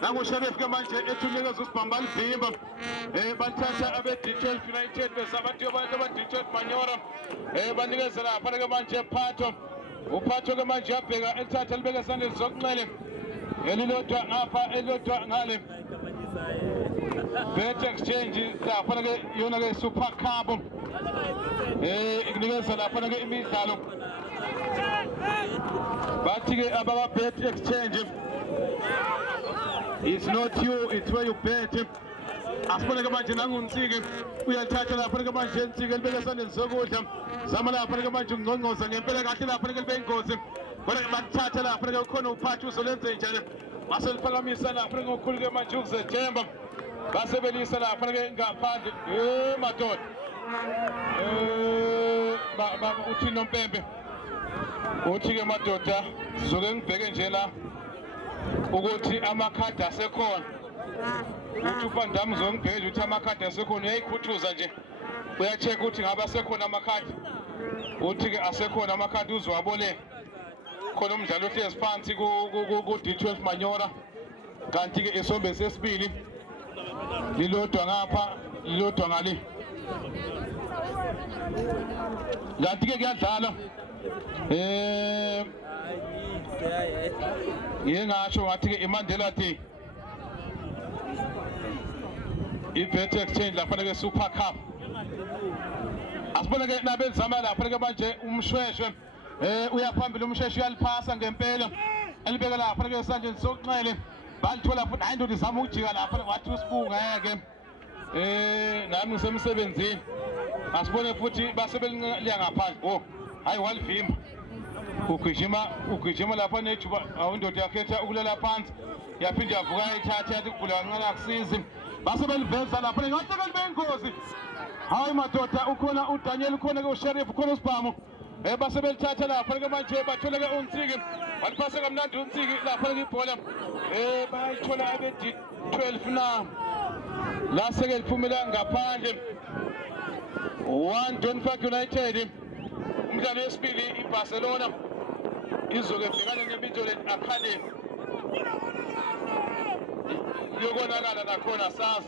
Nangu Sheriff ke manje ethunikeza uSibhamu balivimba. Bathatha abe D12 United besabathi abantu aba D12 Manyora. Banikeza lapha ke manje Phatho. UPhatho ke manje yabheka elithatha libeke esandleni sokunxele. Elilodwa ngapha elilodwa ngale. Bet exchange lapha ke yona ke Super Cup. Ikunikeza lapha ke imidlalo. Bathi ke ababa bet exchange. It's not you, it's where you bet. Asibone ke manje nanguNsike uyalithatha lapha ke manje Nsike libeke esandleni sokudla. Zama lapha ke manje ungqongqoza ngempela kahle lapha ke libe ingozi. Kodwa bathatha lapha ke ukhona uPhatho uzolenza njani. Baseliphakamisa lapha ke ngokukhulu ke manje ukuzethemba. Basebelisa lapha ke ngaphandle. Madoda. Uthi noMpembe. Uthi ke madoda sizoke ngibheke nje la ukuthi amakhadi asekhona. Uthi uFan Dam uzongibheka ukuthi amakhadi asekhona uyayikhuthuza nje. Uyacheck ukuthi ngabe asekhona amakhadi. Uthi ke asekhona amakhadi uzowabole. Khona umdlalo ohlezi phansi ku D12 Manyora. Kanti ke isombe sesibili lilodwa ngapha lilodwa ngale. Kanti ke kuyadlala. Ngasho ngathi ke iMandela Day. I-bet exchange lapha ke Super Cup. Asibone ke nabezama lapha ke manje umshweshwe. Uyaphambili umshweshwe uyaliphasa ngempela. Elibeka lapha ke esandleni sokunxele. Balithola futhi hayi ndoda izama ukujika lapha wathi uSibu ngeke. Nami ngisemsebenzini. Asibone futhi basebeliya ngaphandle. Hayi walivimba. Ugijima lapha nejuba awundoda yakhetha ukulala phansi. Yaphinde yavuka ithatha yathi kubhula kancane akusizi. Basebeliveza lapha ngathi ke libe ingozi. Hayi madoda ukhona uDaniel ukhona ke uSheriff ukhona uSibhamu. Basebelithatha lapha ke manje bathola ke uNsike. Waliphasa kamnandi uNsike lapha ke ibhola. Bayithola abe D12 na. La seke liphumela ngaphandle. 1 Don Park United. Umdlalo wesibili iBarcelona izoke bhekana neMidtjylland Academy. Yokubonakala nakhona sasa.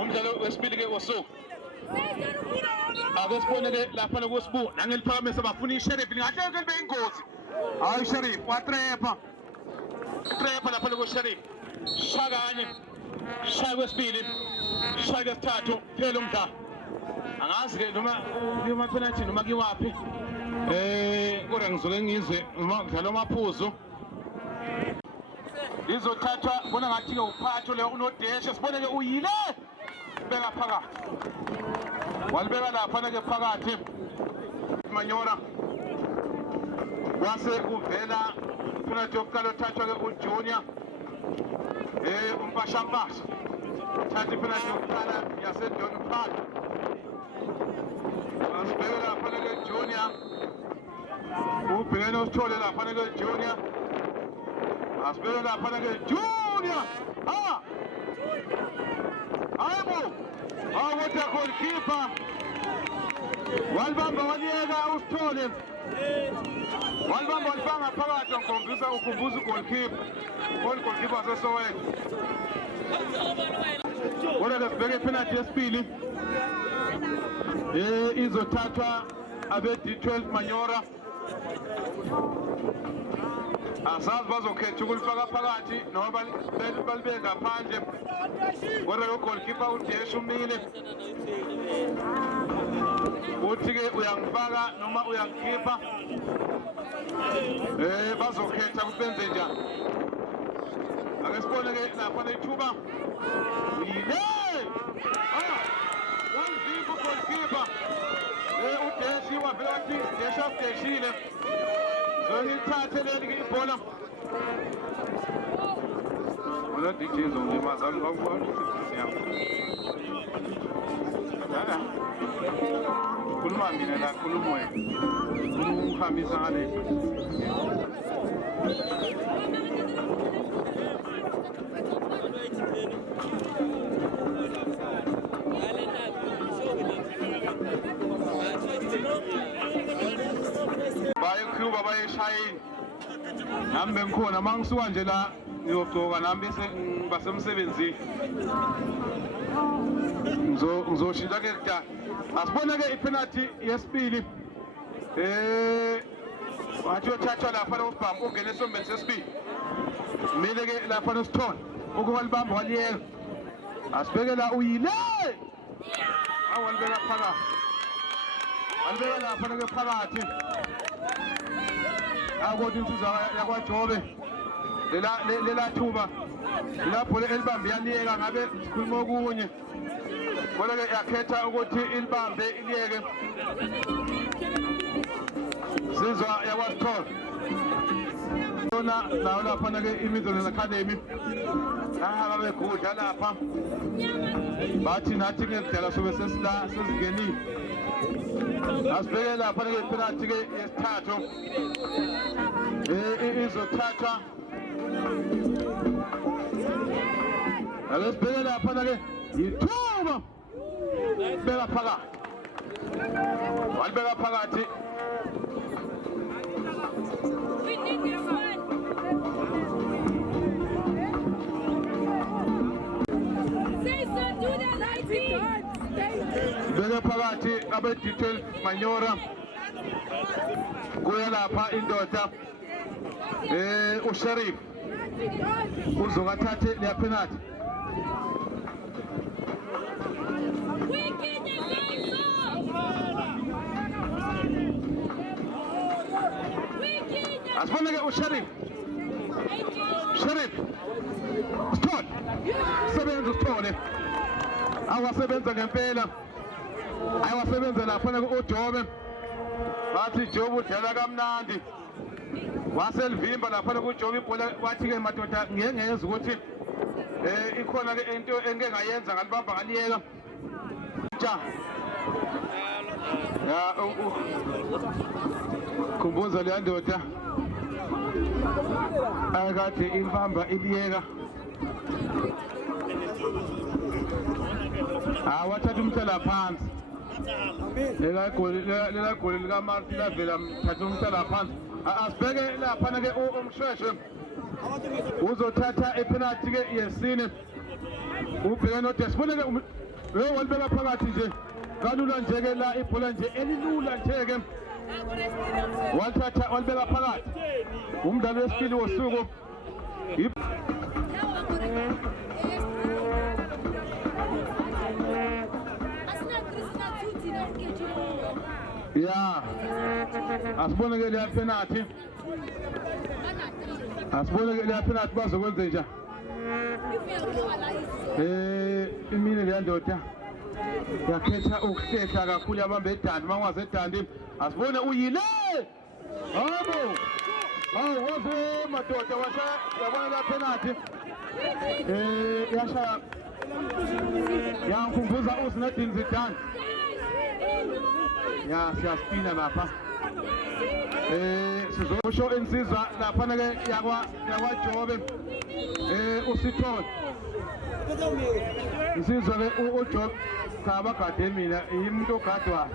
Umdlalo wesibili ke usuku. ake sibone-ke lapha kusibuna angeliphakamisa bafuna isheriff lingahle libe ingozi hayi isheriff watrepa lapha kusheriff shakanye shaya kwesibili shaya kwesithathu phela umdlalo angazi-ke noma penalty noma kiwaphi kodwa ngizoke ngizwe noma ngidlala amaphuzu izothathwa bona ngathi-ke uphatho le unodeshe sibone-ke uyile beka phakathi walibeka laphana-ke phakathi manyora kwase kuvela penalty yokuqala othathwa-ke ujunior umpashampasha thatha ipenalty yokuqala yasedon park asibheke laphana-ke junior ubhekene osithole laphana-ke junior asibheke laphana-ke junior hayibo kodwa goalkeeper walibamba waliyeka usithole walibamba walibanga phakathi ukhumbuza ugoalkeeper goalkeeper waseSoweto kodwa-ke sibheke ipenalty yesibili izothathwa abe-D12 Manyora asazi bazokhetha ukulifaka phakathi noma balibeke ngaphandle kodwa lo goalkeeper uDeshe umile uthi-ke uyangifaka noma uyangikhipha bazokhetha ukuthi benze njani ake sibone-ke laphana ithuba yile wamvimba ugoalkeeper uDeshe wavela wathi Deshe asideshile ngilithathe leli-ke ibhola wona DJ zongilimaza khuluma mina la khuluma wena uhambisa ngale bayeqhuba bayeshayini nami bengikhona mangisuka nje la ngiyogcoka nami bese basemsebenzini ngizoshintsha-ke kudala asibone-ke ipenalty yesibili wathi uyothathwa laphana ubhambu ungene esombeni sesibili kumele-ke laphana usithole ukuwalibamba waliyeka asibheke la uyile awalibeka phakathi walibeka laphana-ke phakathi akodwa insuza yakwaJobe lela thuba ilabhola elibambe yaliyeka ngabe sikhuluma okunye kodwa-ke yakhetha ukuthi ilibambe iliyeke sizwa yakwasithole yona nayo laphana-ke iMidland Academy ahamba begudla lapha bathi nathi ngekudala sobe sezingenile asibheke laphana-ke ipenalty-ke yesithathu izothathwa ake sibheke laphana-ke yithuba beka phakathi walibeka phakathi beke phakathi abe-D12 Manyora kuya lapha indoda uSheriff uzokathathe leya penalty asibone-ke uSheriff Sithole sebenza usithole awasebenza ngempela ayiwasebenza laphana uJobe bathi Jobe udlala kamnandi waselivimba laphana kuJobe ibhola wathi-ke madoda ngeke ngeza ukuthi ikhona-ke into engeke ngayenza ngalibamba ngaliyeka ya khumbuza leya ndoda akade ibamba iliyeka wathatha umhlala phansi lela goli likaMartin lavela mthatha umhlala phansi asibheke laphana-ke umshweshwe uzothatha ipenalty-ke yesine ubheke noDeshe sibone-ke lo walibeka phakathi nje kalula nje ke la ibhola nje elilula nje ke wathatha walibeka phakathi umdlalo wesibili wosuku ya asibone ke le penalty bazokwenza nje imini le ndoda yakhetha ukuhlehla kakhulu abambe edandi mangwazi edandi asibone uyile hawo waze madoda washa yabona la penalty yasha yangikhumbuza uZinedine Zidane ya siyaspina lapha sizosho insizwa lapha ke yakwaJobe uSithole insizwa ke uJobe sabagade mina yimuntu ogadwayo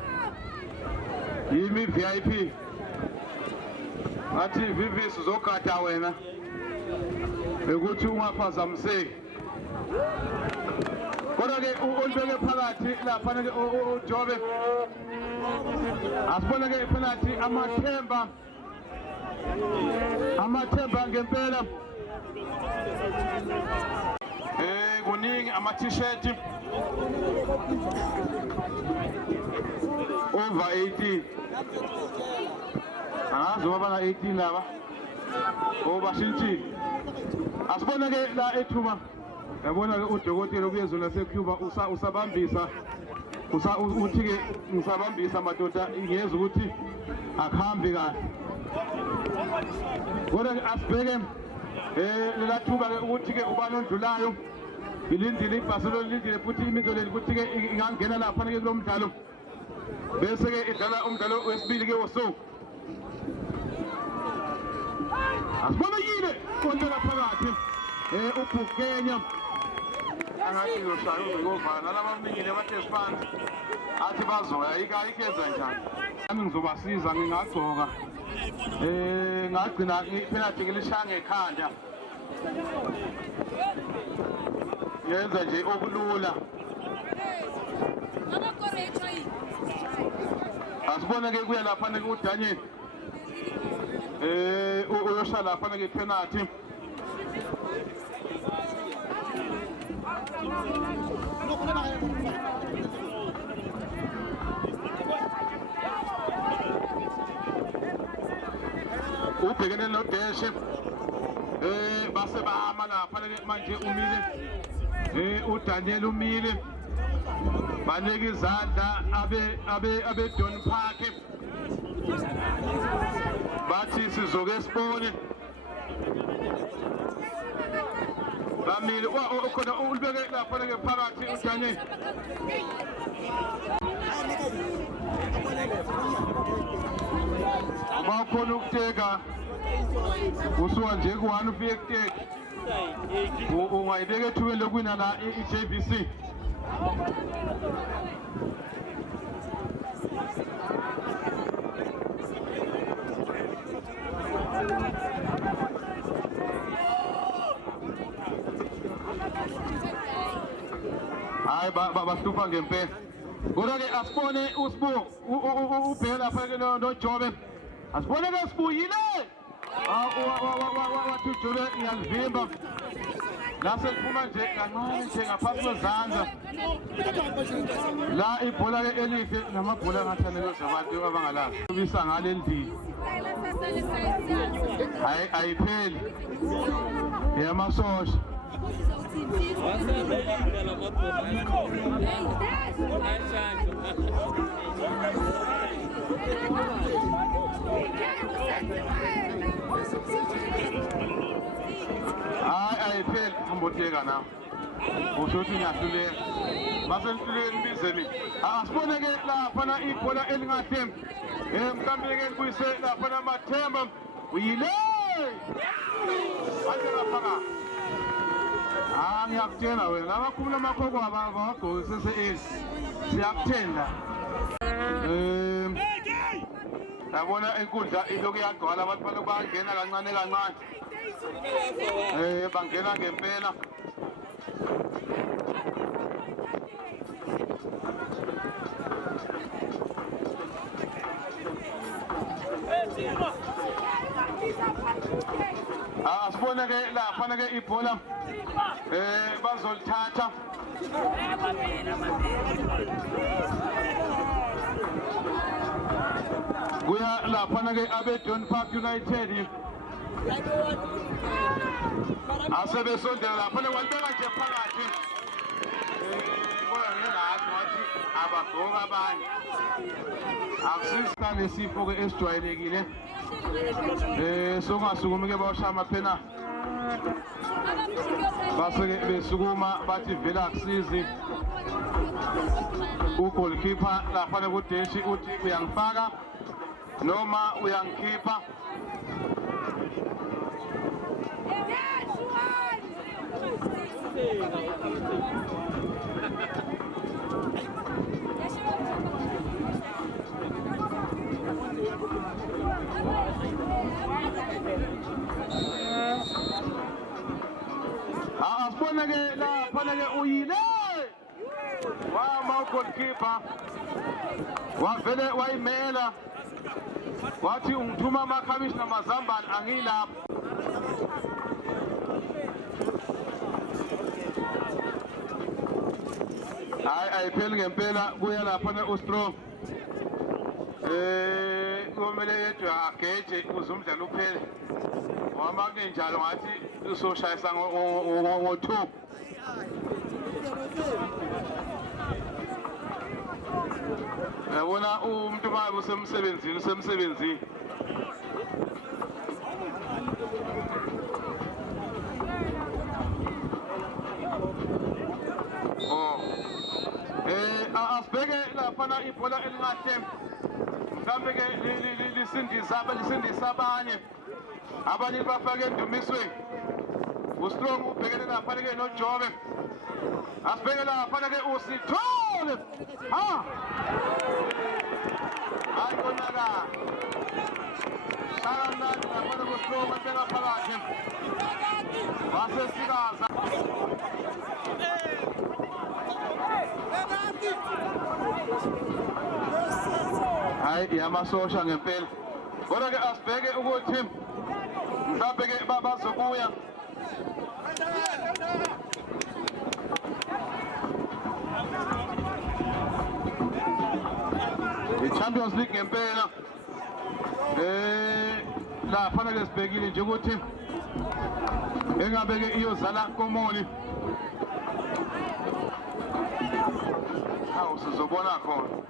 yimi VIP athi vivi sizogada wena ukuthi ungaphazamiseki kodwa ke ulibeke phakathi lapha ke uJobe asibona ke penalty amathemba ngempela kuningi ama t-shirt over 18 azoba na 18 laba obashintshile asibona ke la ethuba yabona ke udokotela kuyezona seCuba usabambisa uthi ke ngisabambisa madoda ingeza ukuthi akuhambi kahle kodwa asibheke lela thuba ke ukuthi ke ubani ondlulayo ilindile iBarcelona ilindile futhi imidlalo ukuthi ke ingangena lapha ke kulo mdlalo bese ke idlala umdlalo wesibili ke wosuku asibona yile kontola phakathi uBukenya angathi uzoshaya uzovala nalaba mingile abathesiphansi athi bazoya ikhenza njani ami ngizobasiza ngingagcoka ngagcina ipenalty ngilishaya ngekhanda yenza nje okulula asibona ke kuya lapha ke uDaniel uyosha lapha ke penalty ubhekene noDeshe base bahamba lapha manje umile uDaniel umile banike izandla abe Don Park bathi sizoke sibone bamile khona ulibeke lapha ke phakathi uDaniel bakhona ukuteka usuka nje ku1 ufike kuteka ungayibeka ethubeni lokwina la iJVC hayi bahlupha ngempela kodwa ke asibone uSibu ubheka lapha ke noJobe asibone ke sibuyile wathi uJobe ngiyalivimba lase liphuma nje kancane nje ngaphansi kwezandla la ibhola ke elihle namabhola angathandeka zabantu abangalazi ubisa ngale ndini ayipheli yamasosha ayipheli amboteka nawo ushothi ngiyahluleka basenhlulekeni bizeni asibone ke lapha na ibhola elingathembi mhlawumbe ke libuyise lapha namathemba uyile aphaka ngiyakutshela wena abakhumula amakhoko abagqoke sese siyakuthenda yabona enkundla ilokhu iyagcwala abantu balokhu bangena kancane kancane bangena ngempela asibone ke laphana ke ibhola bazolithatha kuya laphana ke abe-Don Park United asebesondela laphana walibeka nje phakathi wathi abagoka abanye akusisika nesifo ke esijwayelekile songasukumi ke bawushaya amaphena base-ke besukuma bathi vele akusizi ugolikipa laphana kudeshi uthi uyangifaka noma uyangikhipha asibone ke laphana ke uyile wama ugolikipa wavele wayimela wathi ungithuma amakhabishi namazambane angilapho hayi ayipheli ngempela kuya laphana uStrong kumele yedwa ageje ukuze umdlalo uphele ngoba kunjalo ngathi usoshayisa ngo-2 yabona umuntu babe usemsebenzini asibheke laphana ibhola elingahle mhlawumbe ke lisindisa abanye bafake endumisweni uStrong ubhekene laphana ke noJobe asibheke laphana ke uSithole ayonaka sakamnandi laphana kuStrong abeka phakathi wasesikaza hayi yamasosha ngempela kodwa ke asibheke ukuthi mhlawumbe ke bazobuya i-Champions League ngempela laphana ke sibhekile nje ukuthi engabe ke iyozala komoni hawu sizobona khona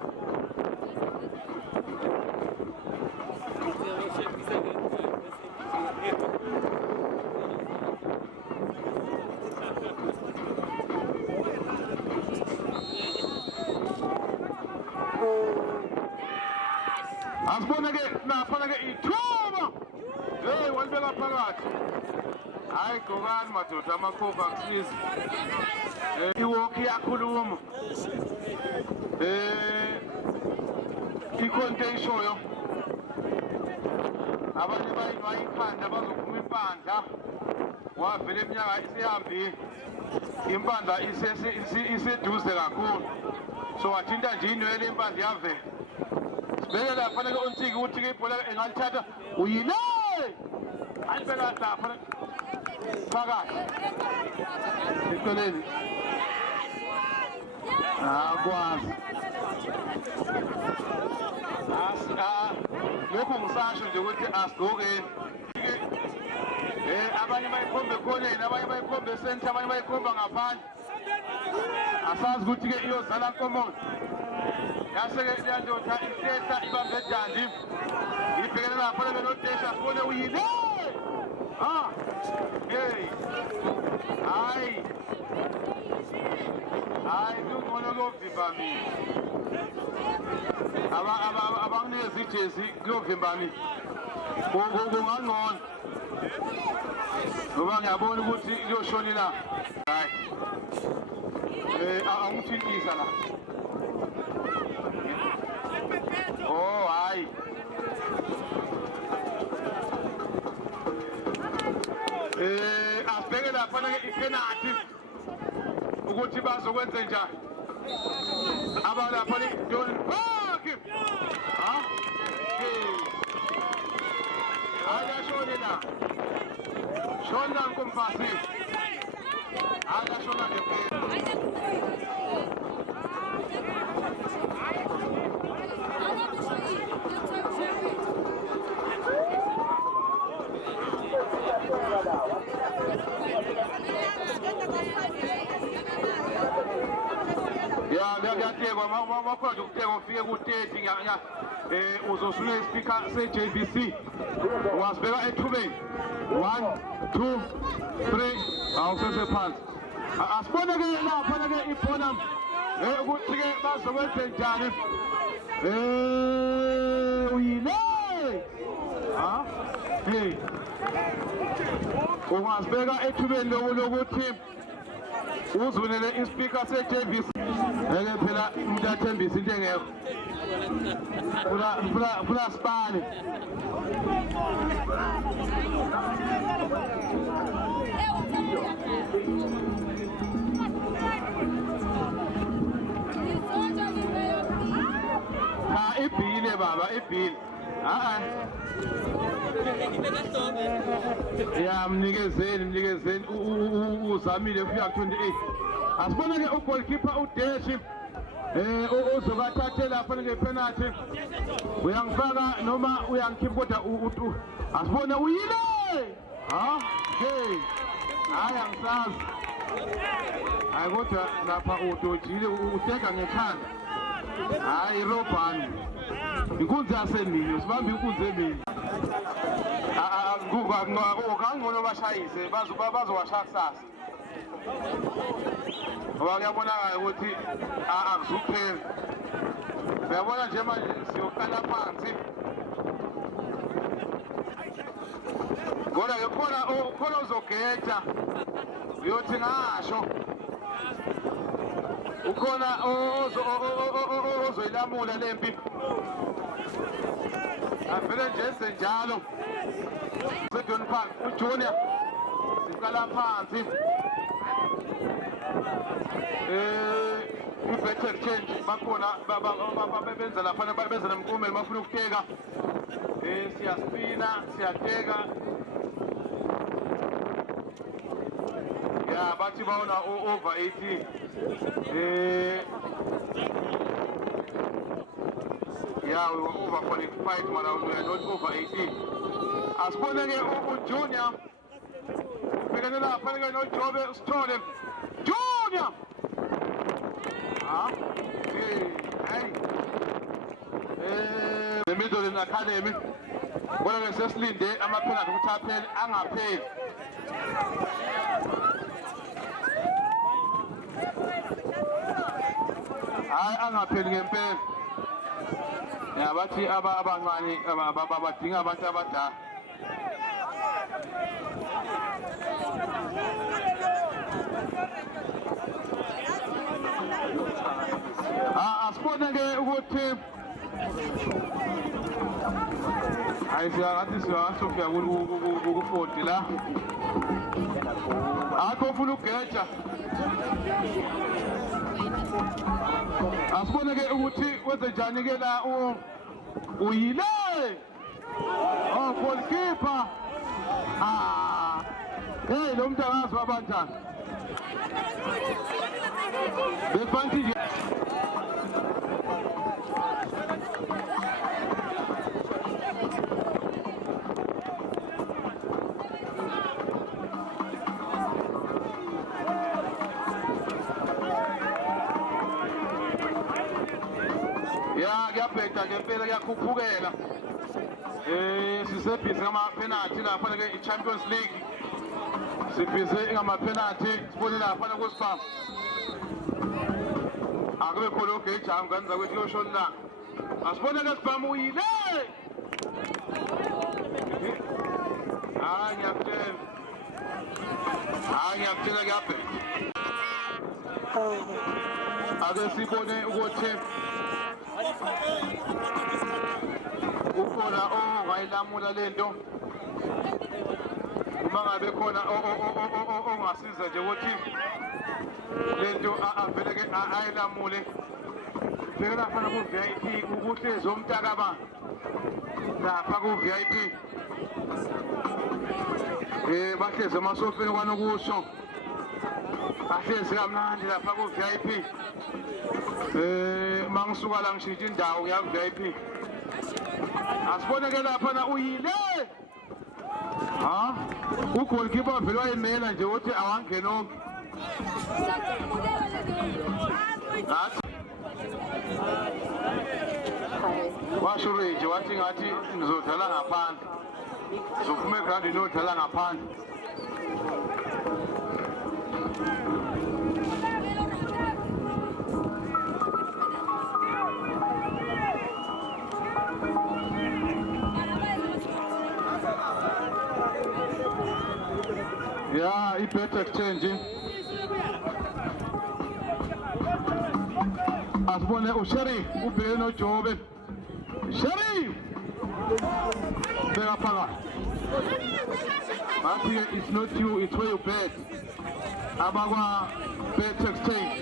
asibone ke naphana ke ithuba walibeka phakathi hayi gqokani madoda amakhofu akusizi iwalk iyakhuluma i-contention abanye bayikhanda bazophuma impandla wavele iminyaka isehambile impandla iseduze kakhulu so wathinta nje inwele impandla yavela sibeke laphana ke uNtiki uthi ke ibhola engalithatha uyile alibeka laphana phakathi eceleni akwazi lokhu ngisasho nje ukuthi asigqokeni abanye bayikhombe ekhoneni abanye bayikhombe esenta abanye bayikhomba ngaphandle asazi ukuthi-ke iyozala nkomoni yase-ke leyandoda ihlehla ibambe edandi ngibhekene laphana benodesha sibone uyile hayi kungcono kuyovimba mina abanginikeza ijezi kuyovimba mina kungangcono ngoba ngiyabona ukuthi kuyoshona la hayi angithintisa la oh hayi asibheke laphana ke ipenalty ukuthi bazokwenza njani abalaphana Don Park ayashone la Shona nkompasi. Aka shona ngiyateka makhona ukuteka ufike ku-30 uzosula ispeaker se-JVC wasibeka ethubeni 1 2 3 awusesephansi asibone-ke laphana-ke ibhonam ukuthi-ke bazokwenze njani uyile ungasibeka ethubeni lokuthi uzunele ispeaker se-JVC eke phela umuntu athembisa into engekho funa sibane ibhile baba ibhile ya mnikezeni uzamile kufika ku-28 asibone-ke ugolkeeper udeshi uzokathathe lapha ngepenalty uyangifaka noma uyangikhipha kodwa asibone uyile hayi angisazi hayi kodwa lapha udojile uteka ngekhanda hayi irobhani inkunzi yasemini usibambe inkunzi emini kangcono bashayise bazowashaya kusasa ngoba kuyabonakala ukuthi akuzukuphela uyabona nje manje siyoqala phansi kodwa-ke khona uzogeta uyothi ngasho ukhona ozoyilamula le mpi avele nje senjalo sedon park ujunior siqala phansi i-better change bakhona benza laphana benza nemkumeli bafuna ukuteka siyaspina siyateka ya bathi bawona over 18 yeah, we were over qualified, but we are not over 18. As for the junior, we're going to have no job stolen. Junior! The middle in the academy. What I was Linde, I'm a penalty, which happened, I'm a paid. I'm a paying paid. Abathi abancane abadinga abantu abadala asibone-ke ukuthi hayi siyakathi siyasofika ku-40 la akho ufuna ukugeja asibone-ke ukuthi wenze njani-ke la uyile goalkeeper hey lo muntu angazi wabanjani befanti nje kuyabheda ngempela kuyakhuphukela sisebhizi ngama-penalty laphana-ke i-Champions League sibhize ngama-penalty sibone laphana kusibamba akube khona ogejayo nganza kwethi loshoni la asibone-ke sibamba uyile ngiyakutshela kuyabheda ake sibone ukuthi ukhona ongayilamula lento uma ngabe khona ongasiza nje ukuthi lento avele-ke ayilamule bheke laphana ku-VIP ukuhlezi omntakabani lapha ku-VIP bahlezi emasofeni kwanokusho bahlezi kamnandi lapha ku VIP mangisuka la ngishintsha indawo ya VIP asiboneke lapha na uyile ha ugoalkeeper vele wayimela nje uthi awangena washo Reji wathi ngathi ngizodlala ngaphandle zophuma eground inodlala ngaphandle yeah i-bet exchange asibone uSherif ubheke noJobe Sherif beka phakathi bathi it's not you it's where you bet abakwa bet exchange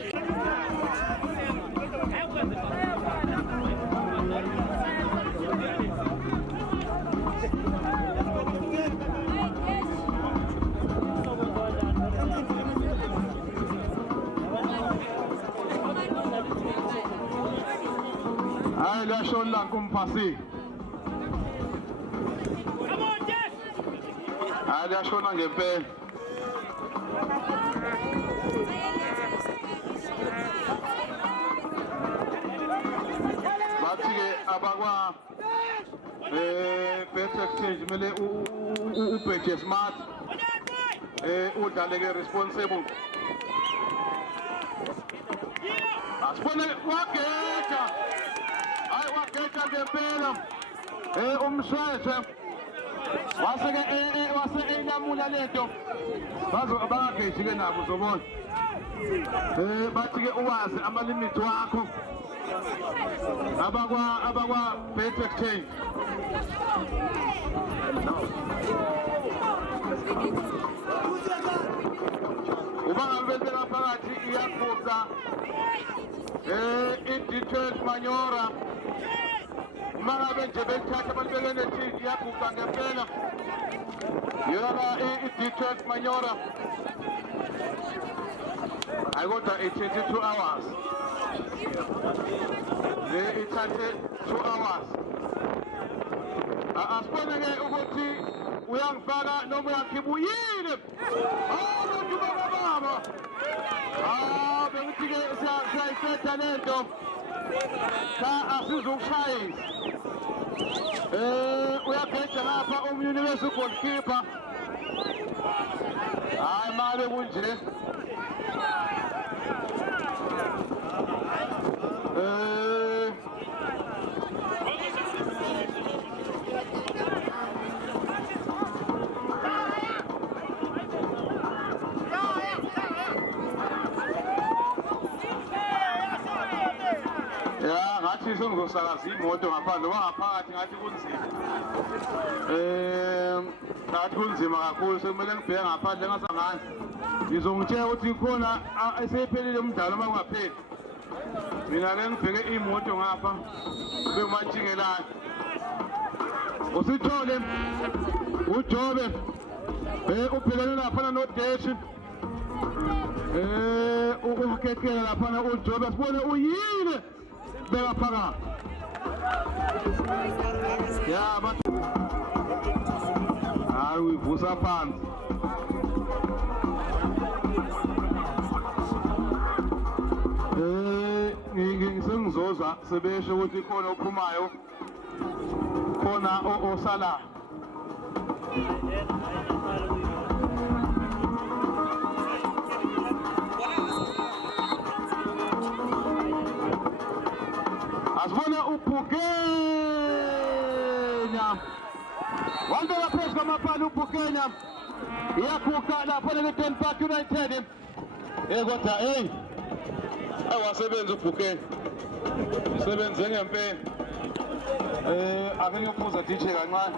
hayi lasho la kumpasi hayi lasho na ngempela bathi ke abakwa bet exchange mele ubheje smart udlale ke responsible asibone wageja hayi wageja ngempela umshweshe wase enyamula lento bangageji ke nabo uzobona bathi ke uwazi amalimiti wakho abakwa bet exchange uma ngabe bela phakathi iyaphuza i-detailed manyora uma ngabe nje belithatha balibeke nethi iyaphuza ngempela yona i-detailed manyora ayikodwa 22 hours ithathe 2 hours asibone-ke ukuthi uyangifaka noma uyakhipha uyile abantu bakababa bengithi-ke siyayisetha lento asizukushayisa uyageja ngapha umyuni wesugolkeeper hayi mali kunje ya ngathi sengizosakaza imoto ngaphandle wangaphakathi ngathi kunzima ngathi kunzima kakhulu sekumele ngibheke ngaphandle ngasangani ngizongitshela ukuthi khona esephelile umdlalo uma ungapheli mina ke ngibheke imoto ngapha kube umantshingelayo usithole uJobe ubhekene laphana noDeshi ukukekela laphana uJobe sibone uyile beka phakathi ya abantu hayi uyivusa phansi ngisengizoza sebesho ukuthi khona ophumayo khona osalayo asibone uBhukenya wandela phezu kwamapali uBhukenya iyakhukha lapho ne-10 Park United kodwa wasebenza uBhukenya sebenze ngempela ake ngiyophuza DJ kancane